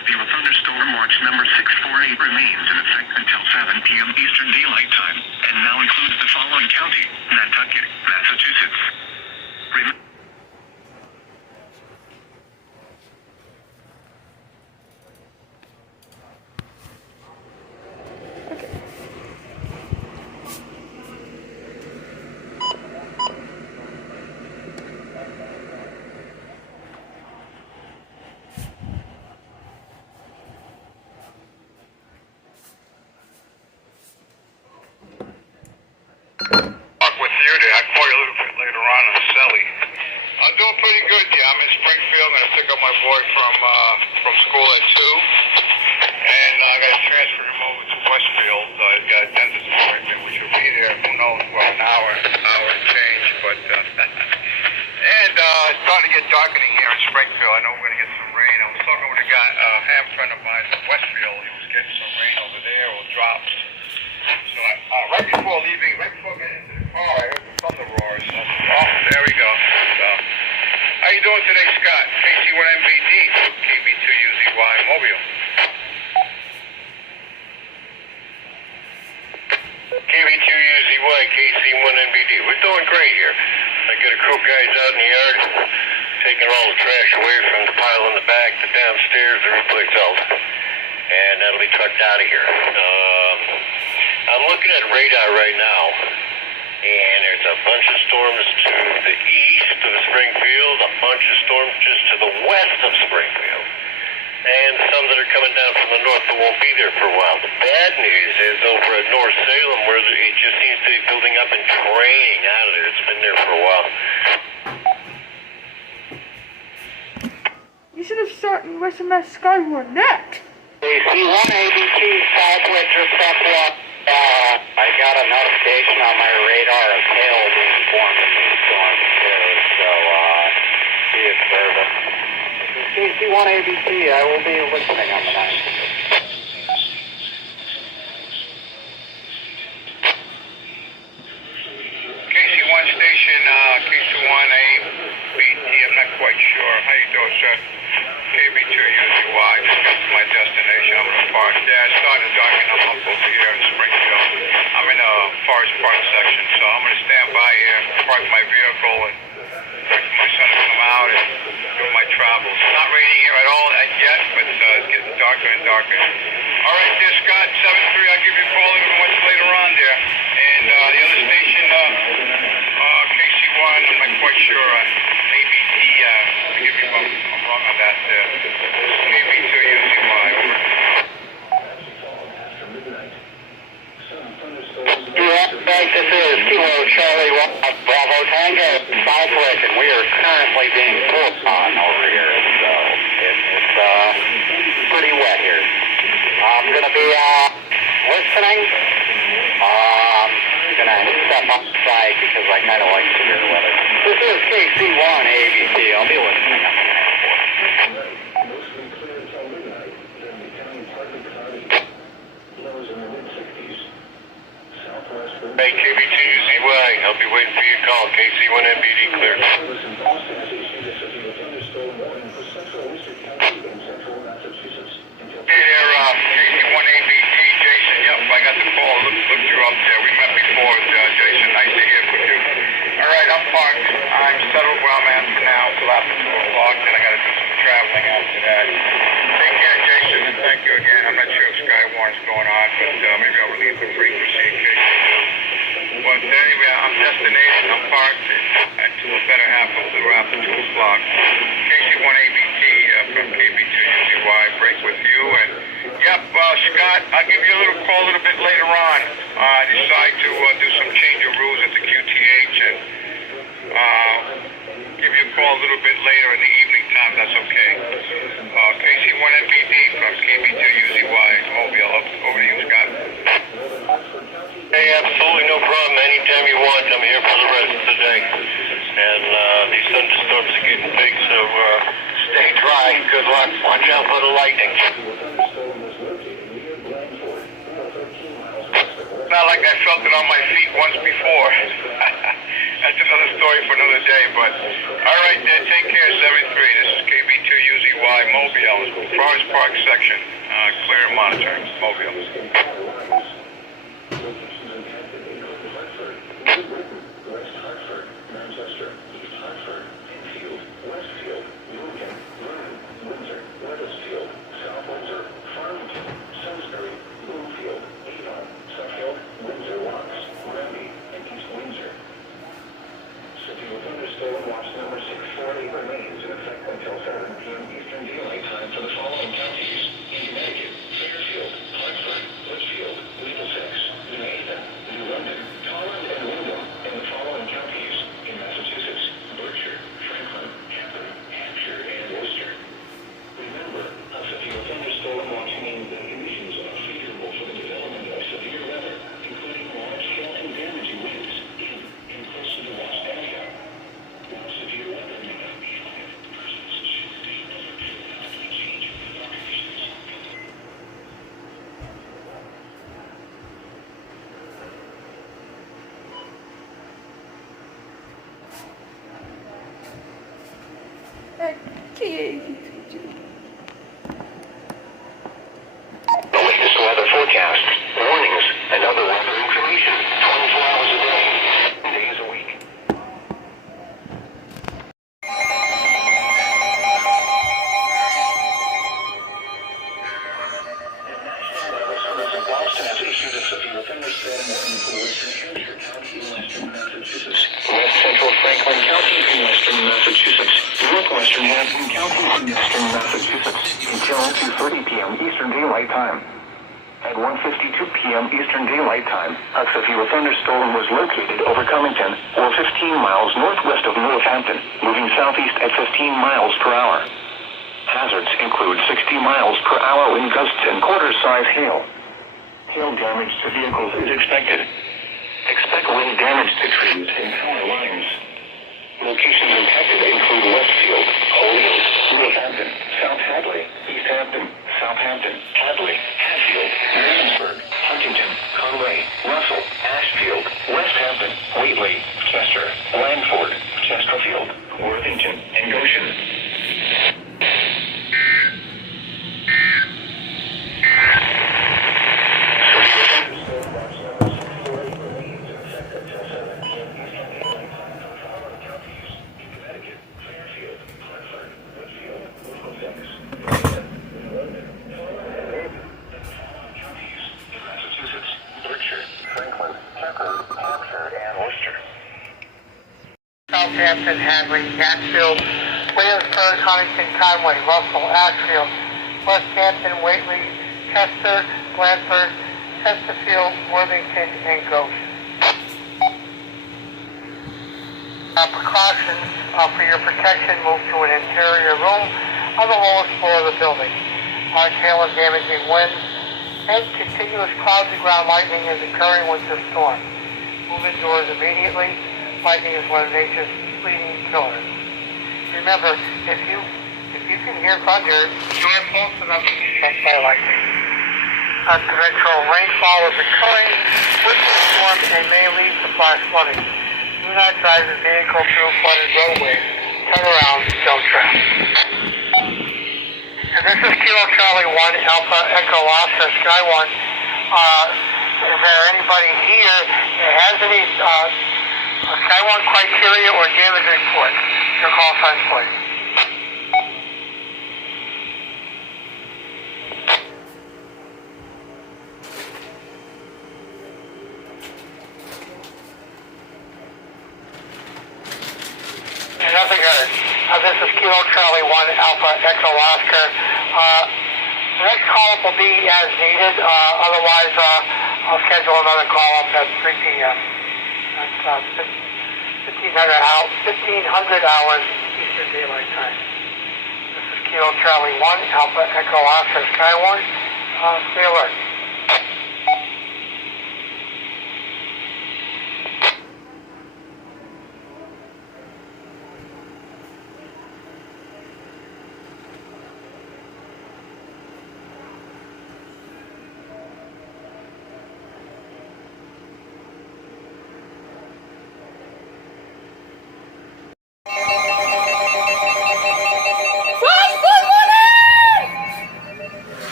Severe Thunderstorm Watch number 648 remains in effect until 7 p.m. Eastern Daylight Time, and now includes the following county: Nantucket, Massachusetts. Okay. With you there. I'll call you a little bit later on Sally. I'm doing pretty good, yeah. I'm in Springfield. I'm going to pick up my boy from school at 2. And I got to transfer him over to Westfield. He's got a dentist appointment, which will be there, who knows, well, an hour and change. But, and it's starting to get darkening here in Springfield. I know we're going to get some rain. I was talking with a guy, a ham friend of mine from Westfield. He was getting some rain over there, or drops. So right before leaving, right before getting into the car, I heard the thunder roars. So, there we go. So, how you doing today, Scott? KT1MBD, KB2UZY Mobile. KV2UZY, KC1NBD. We're doing great here. I got a crew guys out in the yard taking all the trash away from the pile in the back to downstairs, the roof leaks out. And that'll be trucked out of here. I'm looking at radar right now, and there's a bunch of storms to the east of Springfield, a bunch of storms just to the west of Springfield, and some that are coming down from the north that won't be there for a while. The bad news is over at North Salem, where it just seems to be building up and draining out of there. It's been there for a while. You should have started SMS Skywarn next. AC1 ABC Southwest Step 1. I got a notification on my radar of hail being formed in these storms too, so be observant. AC1 ABC, I will be listening on the 9th. KC1 station, KC1 ABT, I'm not quite sure. How you doing, sir? KB2UZY, just got to my destination. I'm in the park. Yeah, it's starting to darken up over here in Springfield. I'm in a Forest Park section, so I'm going to stand by here, park my vehicle, and wait for my son to come out and do my travels. It's not raining here at all yet, but it's getting darker and darker. All right, there, Scott, 7-3. I'll give you a call a little much later on there. And the other station, KC1, I'm not quite sure. ABT, forgive me if I'm wrong on that. KB2UZY, over. This is Kilo Charlie Bravo Tango Southwest, and we are currently being pulled on over here, so it's pretty wet here. I'm going to be listening. I'm going to step outside because I kind of like severe weather. This is KC1 ABC. I'll be listening on the 94. Hey, KB2UZY, I'll be waiting for your call. KC1NBD clear. Hey there, KC1ABT, Jason. Yep, I got the call. Looked you up there. We met before, Jason. Nice to hear from you. All right, I'm parked. I'm settled where I'm at for now until after 2 o'clock. Then I got to do some traveling after that. Take care, Jason, and thank you again. I'm not sure if Skywarn's going on, but maybe I'll release the frequency in case you do. But anyway, I'm destinated. I'm parked until the better half of the after 2 o'clock. KC1ABT from KB2UZY, break with you. And yep, Scott, I'll give you a little call a little bit later on. I decide to do some change of rules at the QTH and give you a call a little bit later in the evening time. That's okay. KC1NBD from KB2UZY, Mobile. Over to you, Scott. Hey, absolutely no problem. Anytime you want, I'm here for the rest of the day. And these thunderstorms are getting big, so stay dry. Good luck. Watch out for the lightning. Not like I felt it on my feet once before. That's another story for another day, but all right, then, take care, 7-3. This is KB2UZY, Mobile, Forest Park section, clear and monitoring, Mobile. Severe Thunderstorm Watch number 640 remains in effect until 7 p.m. Eastern Daylight Time for the following counties: in Connecticut, Fairfield, Hartford, Litchfield, Middlesex, Windham, New London, Holland, and Windham, and the following counties: in Massachusetts, Berkshire, Franklin, Hampshire, and Worcester. Remember, a severe thunderstorm watch means that conditions are favorable for the development of severe weather, including large-scale and damaging winds in and close to the watch area. Now, severe weather may not be live. Persons should stay alert to the change in weather conditions. The latest weather forecast, warnings, and other weather information Williamson County in eastern Massachusetts until 2:30 p.m. Eastern Daylight Time. At 1:52 p.m. Eastern Daylight Time, a severe thunderstorm was located over Cummington, or 15 miles northwest of Northampton, moving southeast at 15 miles per hour. Hazards include 60 miles per hour wind gusts and quarter-size hail. Hail damage to vehicles is expected. Expect wind damage to trees and power lines. Locations impacted include Westfield, Holyoke, Northampton, South Hadley, East Hampton, Southampton, Hadley, Hatfield, Williamsburg, Huntington, Conway, Russell, Ashfield, West Hampton, Whately, Chester, Blandford, Chesterfield, Worthington, and Goshen. Southampton, Hadley, Hatfield, Williamsburg, Huntington, Conway, Russell, Ashfield, West Hampton, Whately, Chester, Blandford, Chesterfield, Worthington, and Goshen. Precautions for your protection: move to an interior room on the lowest floor of the building. Hail and damaging winds and continuous cloudy ground lightning is occurring with this storm. Move indoors immediately. Lightning is one of nature's fleeting killers. Remember, if you can hear thunder, you are close enough to be struck by lightning. Unconventional rainfall is occurring with the storm and may lead to flash flooding. Do not drive your vehicle through flooded roadways. Turn around, don't travel. And this is Kilo Charlie 1 Alpha Echo Oscar Skywarn. Is there anybody here that has any Skywarn criteria or damage report? Your call sign, please. Nothing heard. This is Kilo Charlie 1 Alpha Echo Oscar. The next call-up will be as needed. Otherwise, I'll schedule another call-up at 3 p.m. That's 1500 hours Eastern Daylight Time. This is Kilo Charlie 1 Alpha Echo Oscar Skywarn. Stay alert.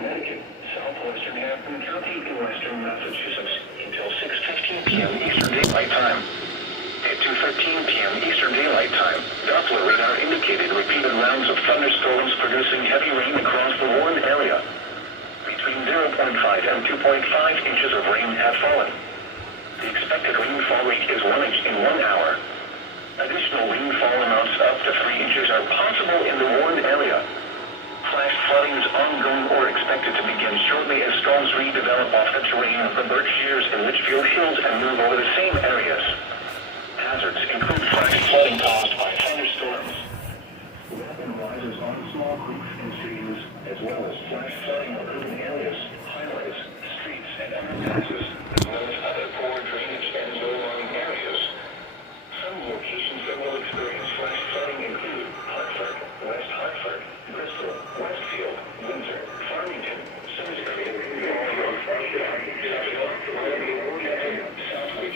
Connecticut, Southwestern Hampton County in western Massachusetts until 6:15 p.m. Eastern Daylight Time. At 2:13 p.m. Eastern Daylight Time, Doppler radar indicated repeated rounds of thunderstorms producing heavy rain across the Warren area. Between 0.5 and 2.5 inches of rain have fallen. The expected rainfall rate is 1 inch in 1 hour. Additional rainfall amounts up to 3 inches are possible in the Warren area. Flash flooding is ongoing or expected to begin shortly as storms redevelop off the terrain of the Berkshires and Litchfield Hills and move over the same areas. Hazards include flash flooding caused by thunderstorms. Rapid rises on small creeks and streams, as well as flash flooding of urban areas, highways, streets, and underpasses, as well as other poor drainage and low-lying areas. Some locations that will experience flash flooding include Hartford, West Hartford, Bristol, Westfield, Windsor, Farmington, Simsbury, Norfolk, Southwick,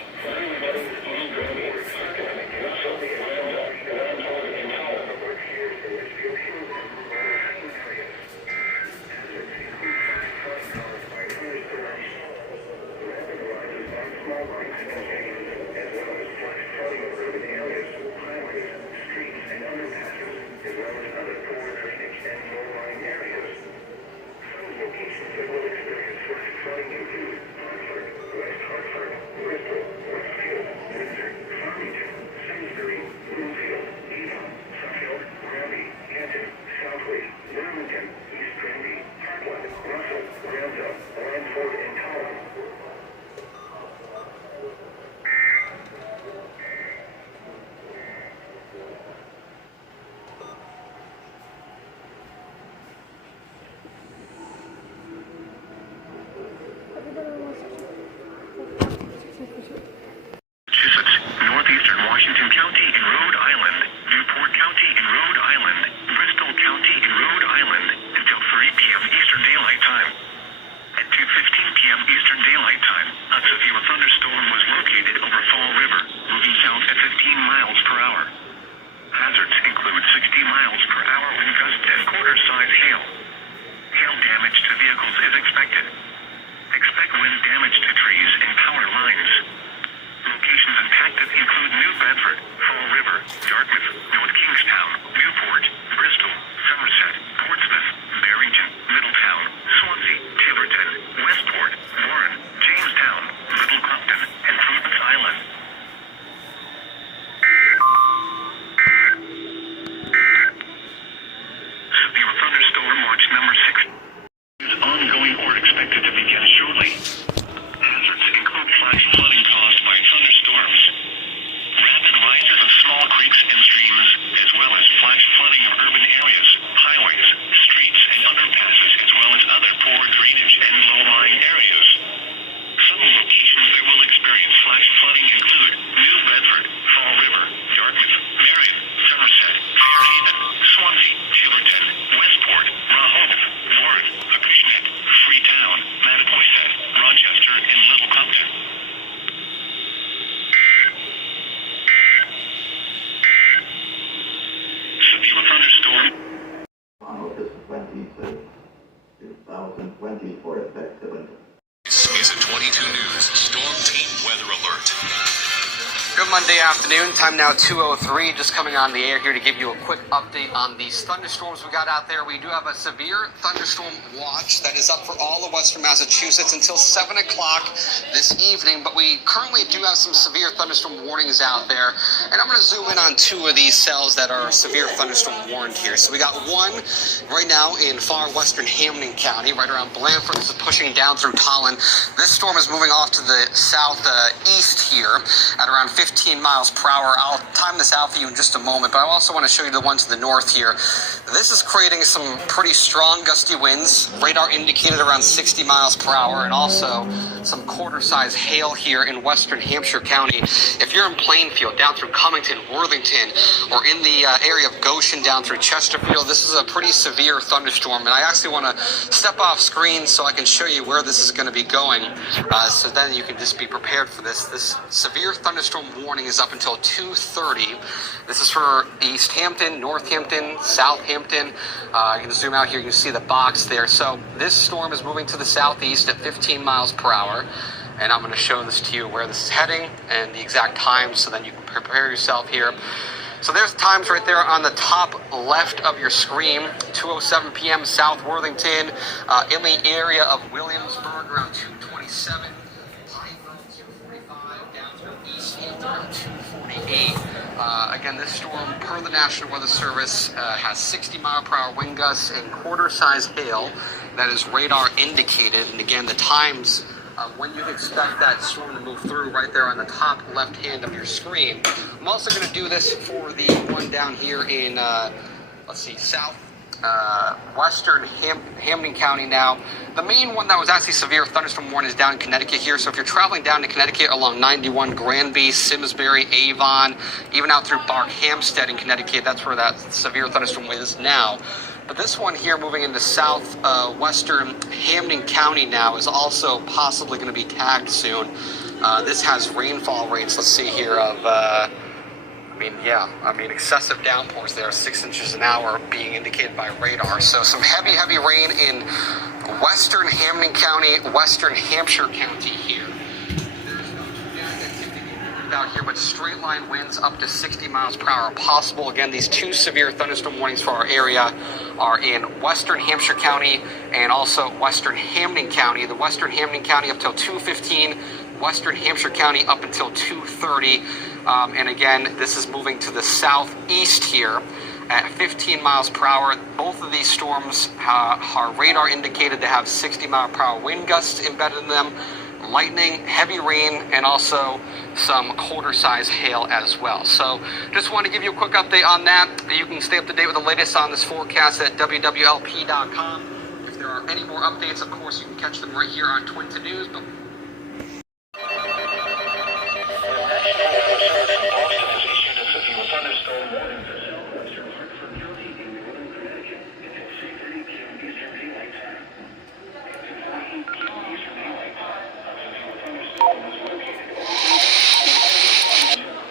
Bedford, Fall River, Dartmouth, North Kingstown, Newport, Bristol, Somerset, Portsmouth, Barrington, Middletown, Swansea, Tiverton, Westport, Warren, Jamestown, Little Compton, and Providence Island. Severe Thunderstorm Watch number 6 is ongoing or expected to begin shortly. Hazards include flash flooding caused by thunderstorms, rapid rises of small creeks and streams, as well as flash flooding of urban areas, highways, streets, and underpasses, as well as other poor drainage and low-lying areas. Some locations that will experience flash flooding include New Bedford, Fall River, Dartmouth, Marion, Somerset, Fairhaven, Swansea, Tiverton, Westport, Rhode, Warren, Acushnet, Freetown, Mattapoisett, Rochester, and Little Compton. Severe thunderstorm. August 20 to 2020 for effective. This is a 22 News Storm Team Weather Alert. Good Monday afternoon, time now 2:03, just coming on the air here to give you a quick update on these thunderstorms we got out there. We do have a severe thunderstorm watch that is up for all of Western Massachusetts until 7 o'clock this evening, but we currently do have some severe thunderstorm warnings out there, and I'm going to zoom in on two of these cells that are severe thunderstorm warned here. So we got one right now in far western Hampden County, right around Blandford. This is pushing down through Tolland. This storm is moving off to the southeast here at around 15 miles per hour. I'll time this out for you in just a moment, but I also want to show you the one to the north here. This is creating some pretty strong gusty winds. Radar indicated around 60 miles per hour, and also some quarter-size hail here in western Hampshire County. If you're in Plainfield, down through Cummington, Worthington, or in the area of Goshen down through Chesterfield, this is a pretty severe thunderstorm, and I actually want to step off screen so I can show you where this is going to be going, so then you can just be prepared for this. This severe thunderstorm warning is up until 2:30. This is for East Hampton, Northampton, Southampton. You can zoom out here, you can see the box there. So this storm is moving to the southeast at 15 miles per hour. And I'm going to show this to you where this is heading and the exact time, so then you can prepare yourself here. So there's times right there on the top left of your screen. 2:07 p.m. South Worthington, in the area of Williamsburg around 2:27. Around 2:48. Again, this storm, per the National Weather Service, has 60 mile per hour wind gusts and quarter-size hail that is radar indicated. And again, the times when you expect that storm to move through right there on the top left hand of your screen. I'm also going to do this for the one down here in, western Hampden County now. The main one that was actually severe thunderstorm warning is down in Connecticut here. So if you're traveling down to Connecticut along 91, Granby, Simsbury, Avon, even out through Barkhamsted in Connecticut, that's where that severe thunderstorm is now. But this one here moving into southwestern Hampden County now is also possibly going to be tagged soon. This has rainfall rates, let's see here, of excessive downpours there, 6 inches an hour being indicated by radar. So some heavy rain in western Hampden County, western Hampshire County here. There's no dramatic activity out here, but straight line winds up to 60 miles per hour possible. Again, these two severe thunderstorm warnings for our area are in western Hampshire County and also western Hampden County. The western Hampden County up till 2:15, western Hampshire County up until 2:30. And again, this is moving to the southeast here at 15 miles per hour. Both of these storms are radar indicated to have 60 mile per hour wind gusts embedded in them, lightning, heavy rain, and also some quarter-size hail as well. So just want to give you a quick update on that. You can stay up to date with the latest on this forecast at WWLP.com. If there are any more updates, of course, you can catch them right here on 22 News. But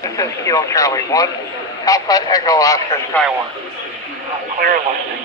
This is Kilo Charlie 1, Alpha Echo Oscar Skywarn. Clear listening.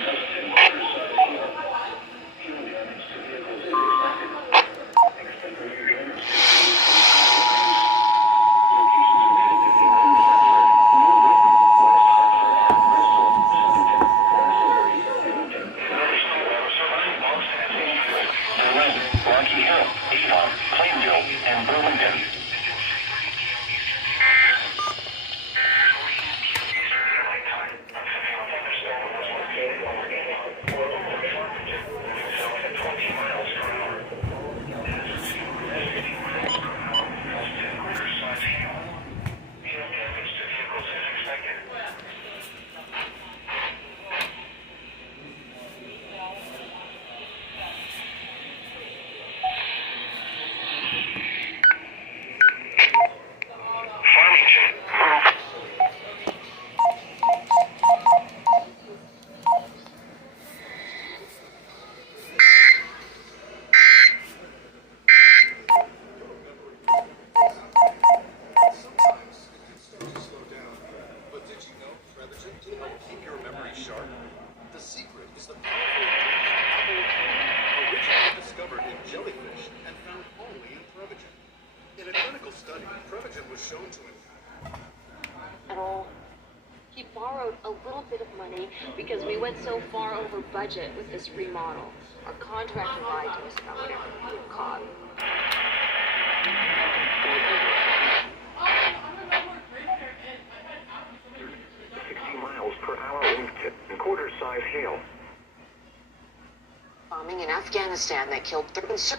at all. He borrowed a little bit of money because we went so far over budget with this remodel. Our contractor lied to us about whatever we were caught. 60 miles per hour wind and quarter-size hail. Bombing in Afghanistan that killed 30.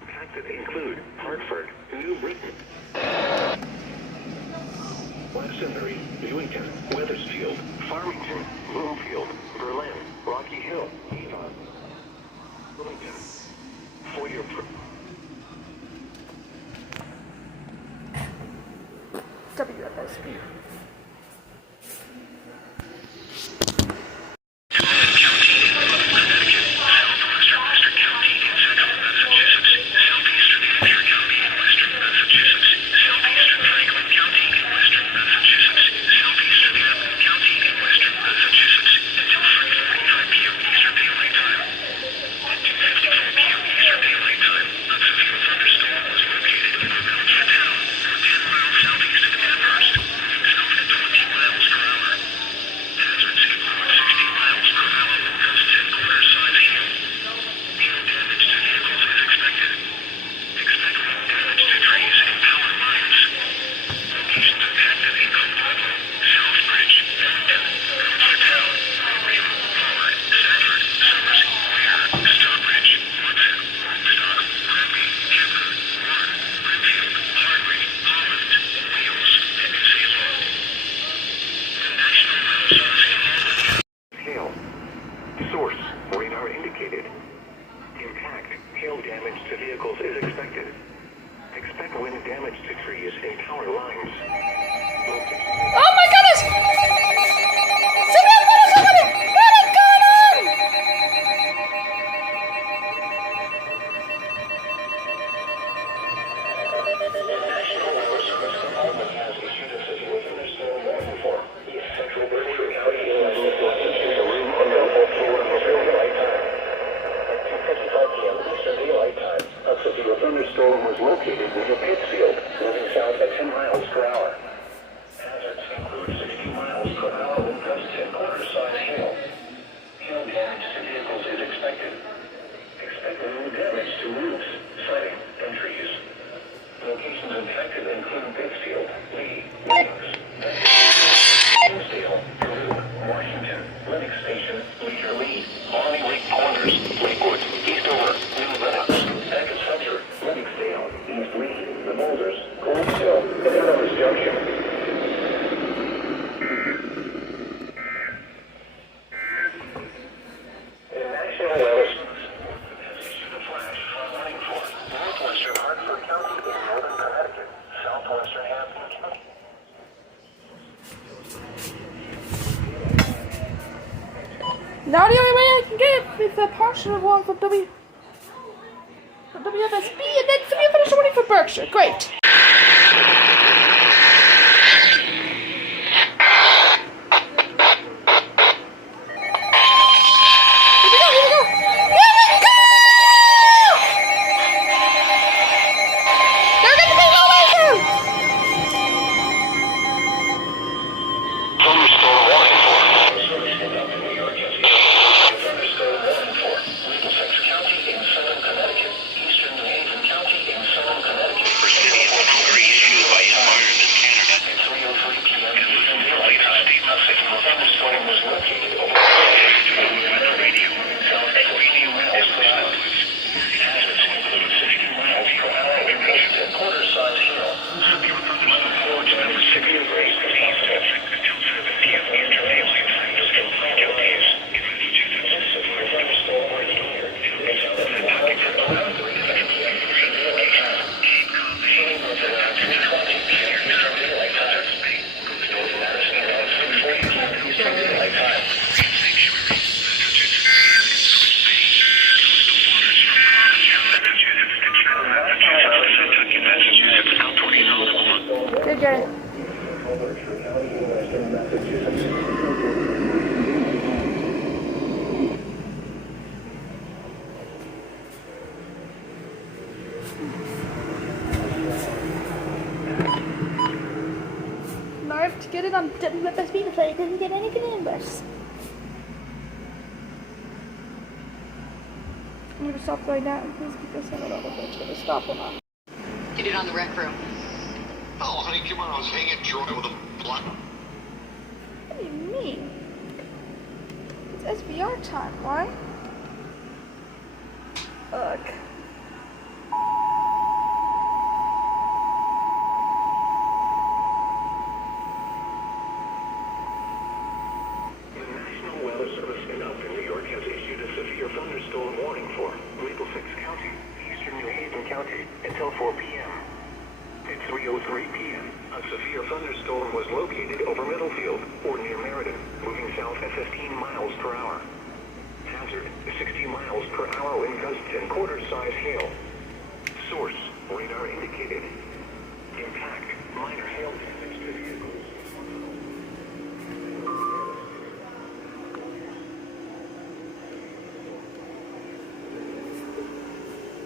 Impacted include Hartford, New Britain, Glastonbury, Newington, Wethersfield, Farmington, Bloomfield, Berlin, Rocky Hill, Avon, Wilmington. For your WFSB. Thunderstorm was located near Pittsfield, moving south at 10 miles per hour. Hazards include 60 miles per hour wind gusts and quarter-size hail. Hail damage to vehicles is expected. Expect wind damage to roofs, siding, and trees. Locations impacted include Pittsfield, Lee, Williams, Hinsdale, Rhode, Washington, Lennox Station, Leader Lee, Bonnie Lake Corners, Lakewood, Eastover, New Lennox, Hampshire, Lennoxdale, East Lee, The Boulders, Gold Hill, and Ellis Junction. In national weather, issued a flash warning for northwestern Hartford County in northern Connecticut, southwestern Hampshire County. Now the only way I can get is the partial one for WFSB and then Severe Thunderstorm Warning for Berkshire. Great. Thunderstorm Warning for Middlesex County in southern Connecticut, eastern New Haven County in southern Connecticut. For cities that are issued by Skywarn in Canada. At 3:03 p.m. Eastern Daylight Time, a signal thunderstorm was located over radio. South at 80 miles per hour. Hazards include 60 miles per hour wind gusts and quarter-size hail. Severe thunderstorm watch number 6 degrees east until 7 p.m. Eastern Daylight Time. Still 5 counties in Massachusetts. Severe thunderstorm warning here. It's on the Nantucket Massachusetts. Cape Cod winds around 320 p.m. Eastern Daylight Time. North Madison around 6:40 p.m. Eastern Daylight Time. Good, Jared. I have to get it on WFS speaker so it doesn't get anything in this. I'm gonna stop right now because I don't know if it's gonna stop or not. Get it on the rec room. Oh, honey, come on. I was hanging dry with a block. What do you mean? It's SBR time, right? Ugh. The National Weather Service in Upton, New York has issued a severe thunderstorm warning for Middlesex County, Eastern New Haven County, until 4 p.m. At 3:03 p.m., a severe thunderstorm was located over Middlefield, or near Meriden, moving south at 15 miles per hour. Hazard, 60 miles per hour wind gusts and quarter-size hail. Source, radar indicated. Impact, minor hail damage to vehicles.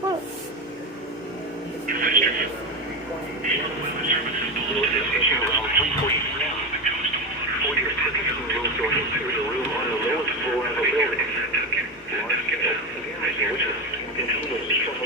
What? Issue around 3:40 p.m. For your tickets and room to enter the room on the lowest floor of the building. Large-scale damage which continues from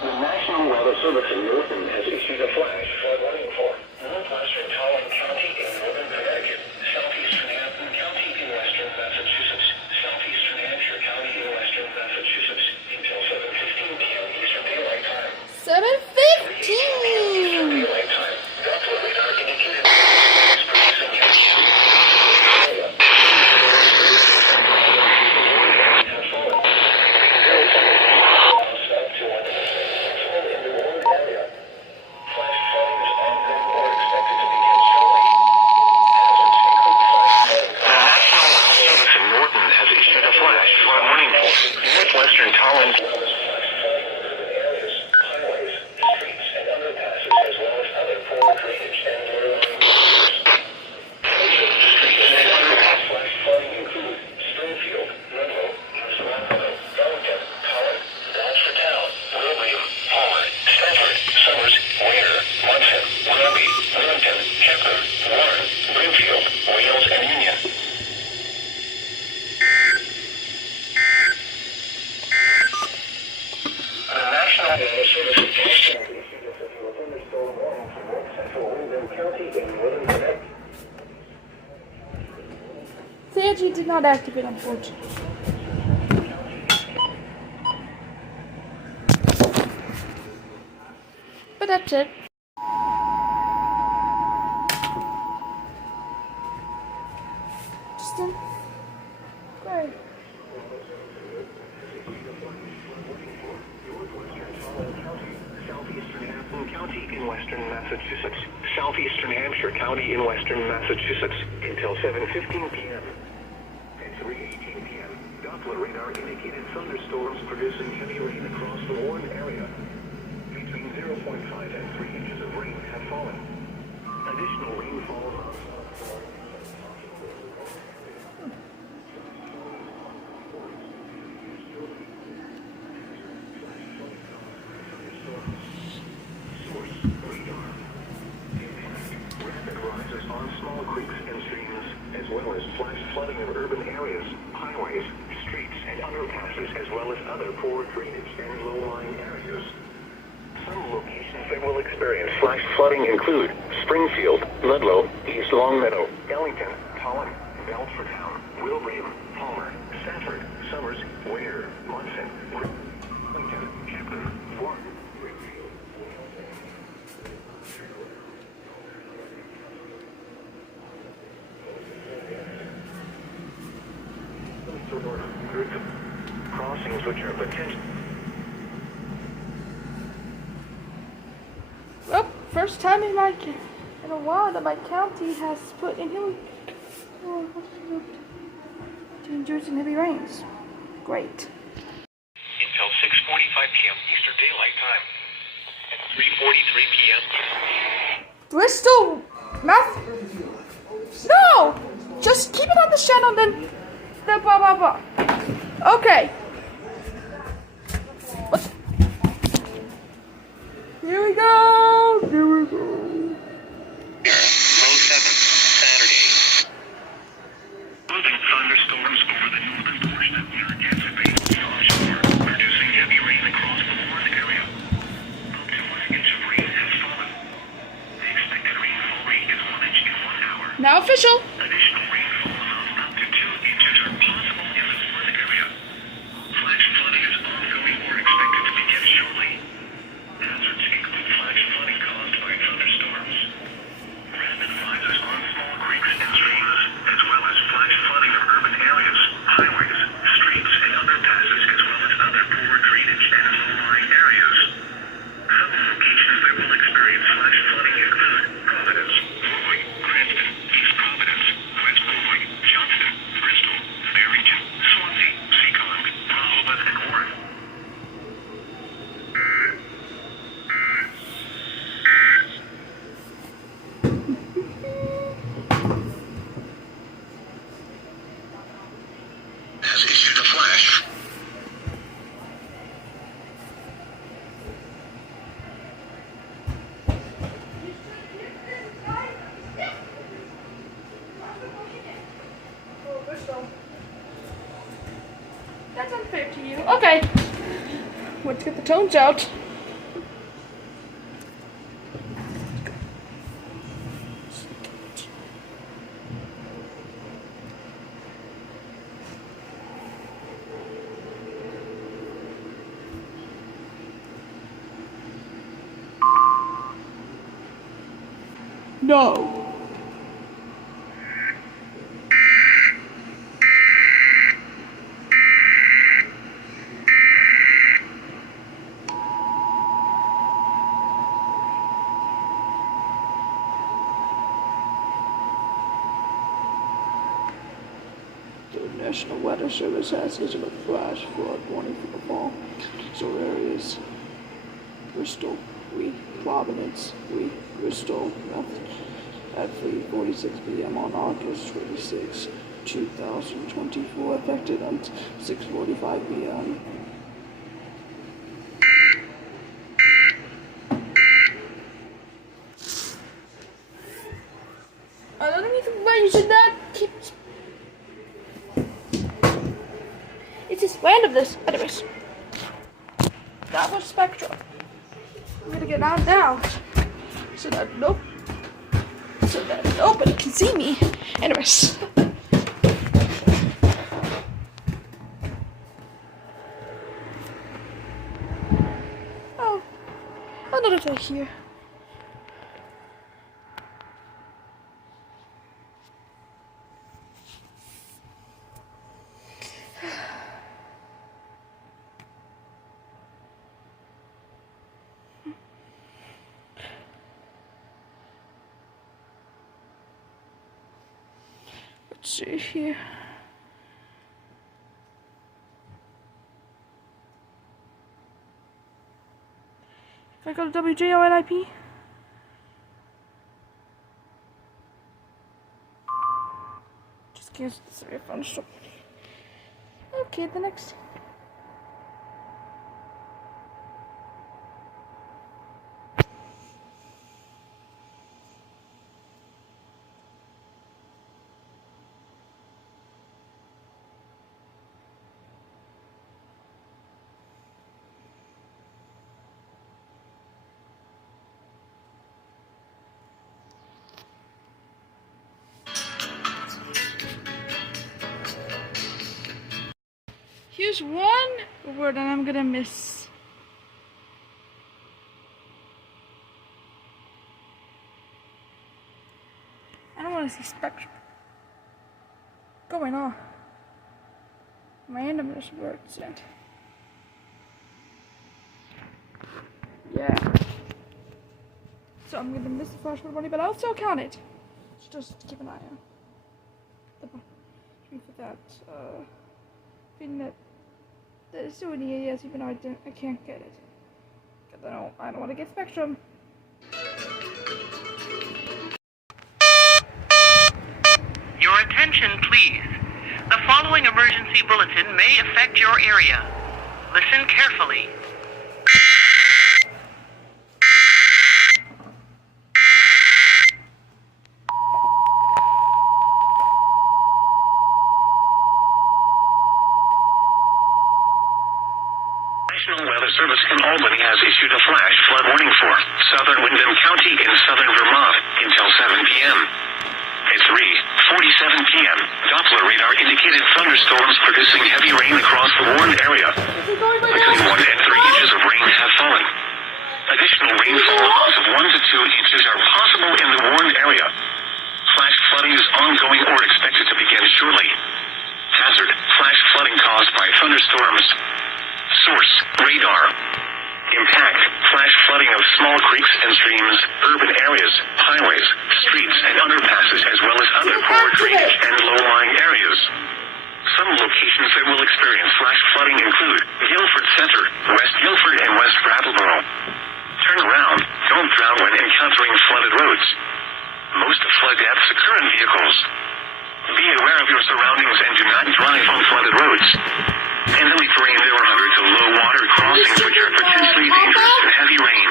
The National Weather Service in Windham has issued a flash flood warning for Northwestern County in northern Connecticut, Southeastern Hampton County in western Massachusetts, Southeastern Hampshire County in western Massachusetts until 7:15 p.m. Eastern Daylight Time. 7:15. Daylight Time. Doppler radar indicated Northwestern Collins. Highways, streets, and underpasses, as well as other poor drainage and streets and underpasses. Flash flooding include Springfield, Rhode, Saratoga, Windham, Holland, Town, Windham, Palmer, Stanford, Somers, Ware, Windham, Rhode, Middlesex, Kepler, Warren, Brimfield, Wales, and Union. The National Weather Service in Boston issued a severe thunderstorm warning for central Windham County in northern Connecticut. CIG did not activate, unfortunately. But that's it. Justin? Great. Southeastern Hampton County in western Massachusetts, Southeastern Hampshire County in western Massachusetts until 7:15 p.m. At 3:18 p.m., Doppler radar indicated thunderstorms producing heavy rain across the Warren area. Between 0.5 and 3 inches of rain have fallen. Additional rainfall. On small creeks and streams, as well as flash flooding of urban areas, highways, streets, and underpasses, as well as other poor drainage and low-lying areas. Some locations that will experience flash flooding include Springfield, Ludlow, East Longmeadow, Ellington, Tolland, Belfordtown, Wilbraham, Palmer, Stafford, Somers, Ware, Munson, Ellington, Kepler, Warren. Crossings which are potential. Well, first time in a while that my county has put in to endure some heavy rains. Great. Until 6:45 p.m. Eastern Daylight Time. At 3:43 p.m. Bristol, Math. No, just keep it on the channel, then blah blah blah. Okay. What? Here we go. Here we go. Row 7, Saturday. Moving thunderstorms over the northern portion of the anticipated onshore, producing heavy rain across the Warren area. Up to 1 inch of rain has fallen. The expected rainfall rate is 1 inch in 1 hour. Now official. Additional rainfall amounts up to 2 inches are possible in the Warren area. Flash flooding is ongoing or expected to begin shortly. Hazards include flash flooding caused by thunderstorms. Rapid rises on small creeks and streams, as well as flash flooding of urban areas, highways, streets, and underpasses, as well as other poor drainage and low-lying areas. Some locations that will experience flash flooding include Providence, Warwick, Cranston, East Providence, West Warwick, Johnston, Bristol, Barrington, Swansea, Seacon, Rehoboth, and Warren. Has issued a flash. That's unfair to you. Okay. Let's get the tones out. No. The National Weather Service has issued a flash flood warning for the fall. So areas: Bristol, Providence, Bristol, at 3:46 p.m. on August 26, 2024, affected on 6:45 p.m. I don't even know you should not keep. It's just random this. Anyways. That was Spectrum. I'm gonna get on down. So that nobody can see me. Anyways. Oh. Another day here. Let's see here. If I go to WJONIP, just gives the severe thunderstorm. Okay, the next. Here's one word that I'm gonna miss. I don't want to see Spectrum going on. Randomness words and yeah. So I'm gonna miss the flash flood warning, but I'll still count it. Just keep an eye on for that. Feeling that is still in the EAS, even though I can't get it. Because I don't want to get Spectrum. Your attention, please. The following emergency bulletin may affect your area. Listen carefully. National Weather Service in Albany has issued a flash flood warning for southern Windham County in southern Vermont until 7 p.m. At 3:47 p.m., Doppler radar indicated thunderstorms producing heavy rain across the warned area. Between 1 and 3 inches of rain have fallen. Additional rainfall amounts of 1 to 2 inches are possible in the warned area. Flash flooding is ongoing or expected to begin shortly. Hazard: flash flooding caused by thunderstorms. Source: radar. Impact: flash flooding of small creeks and streams, urban areas, highways, streets, and underpasses, as well as other poor drainage and low-lying areas. Some locations that will experience flash flooding include Guilford Center, West Guilford, and West Brattleboro. Turn around. Don't drown when encountering flooded roads. Most flood deaths occur in vehicles. Be aware of your surroundings and do not drive on flooded roads. In hilly terrain, there are hundreds of low water crossings which are potentially dangerous to heavy rain.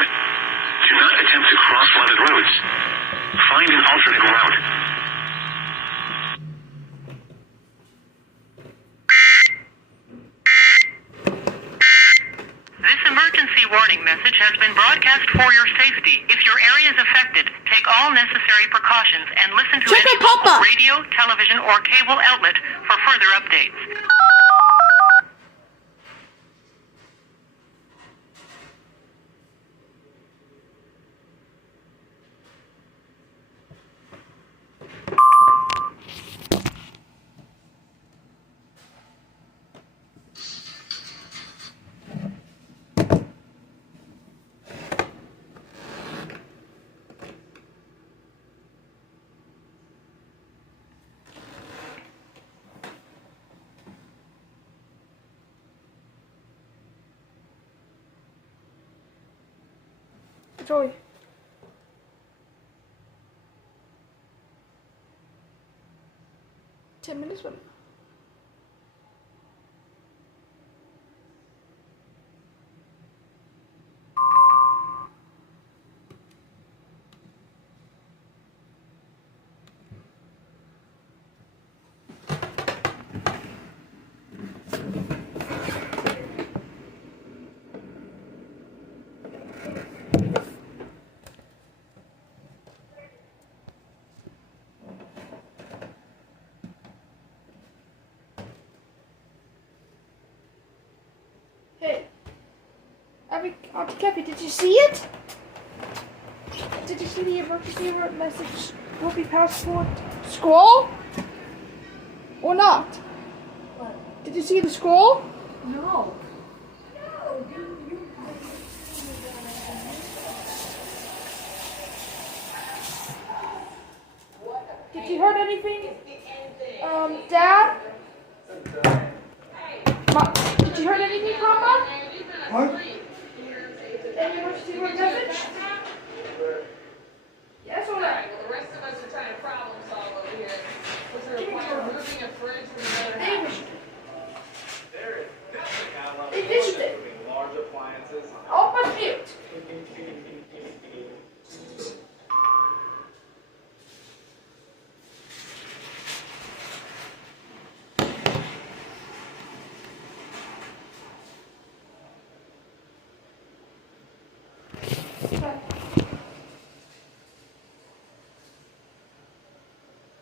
Do not attempt to cross flooded roads. Find an alternate route. This emergency warning message has been broadcast for your safety. If your area is affected, take all necessary precautions and listen to any local radio, television, or cable outlet for further updates. Joy. Ten minutes from Kevin, did you see it? Did you see the emergency alert message will be passed for scroll? Or not? What? Did you see the scroll? No. Did you heard anything? Dad? Did you heard anything, Papa? What? Any emergency alert message? Yes or no? Well, the rest of us are trying to problem solve over here. Was there a point of moving a fridge from another house? There is nothing I love. They visited. Moving large appliances. All but mute.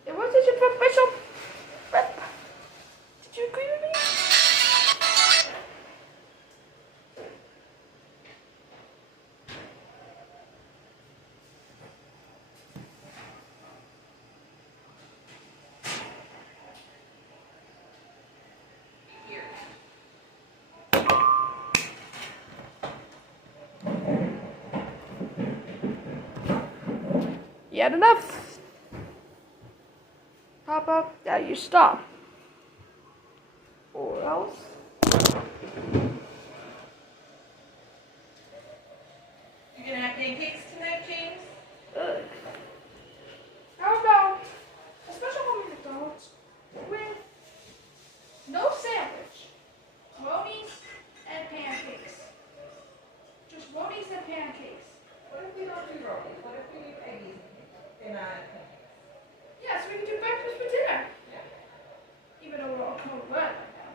It was such a professional rep. Did you agree with me? You had enough. Papa, now you stop. Or else. You gonna have pancakes tonight, James? Ugh. How about a special homemade McDonald's with no sandwich, rollies and pancakes. Just rollies and pancakes. What if we don't do rollies? What if we eat eggies and Yeah, so we can do breakfast for dinner. Yeah. Even though we're all cold weather right now.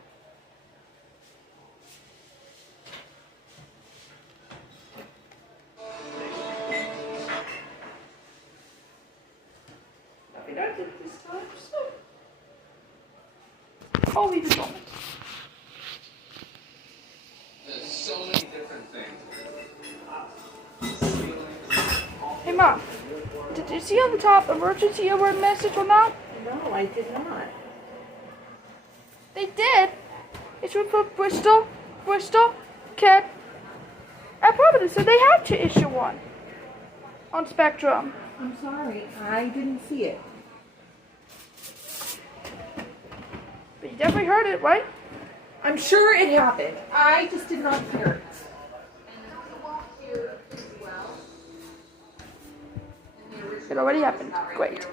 Holy people. There's so many different things. Hey Mom, did you see on the top emergency alert message on that? No, I did not. They did. It's from Bristol, Kent, and Providence, so they have to issue one on Spectrum. I'm sorry, I didn't see it. But you definitely heard it, right? I'm sure it happened. I just did not hear it. It already happened. Great.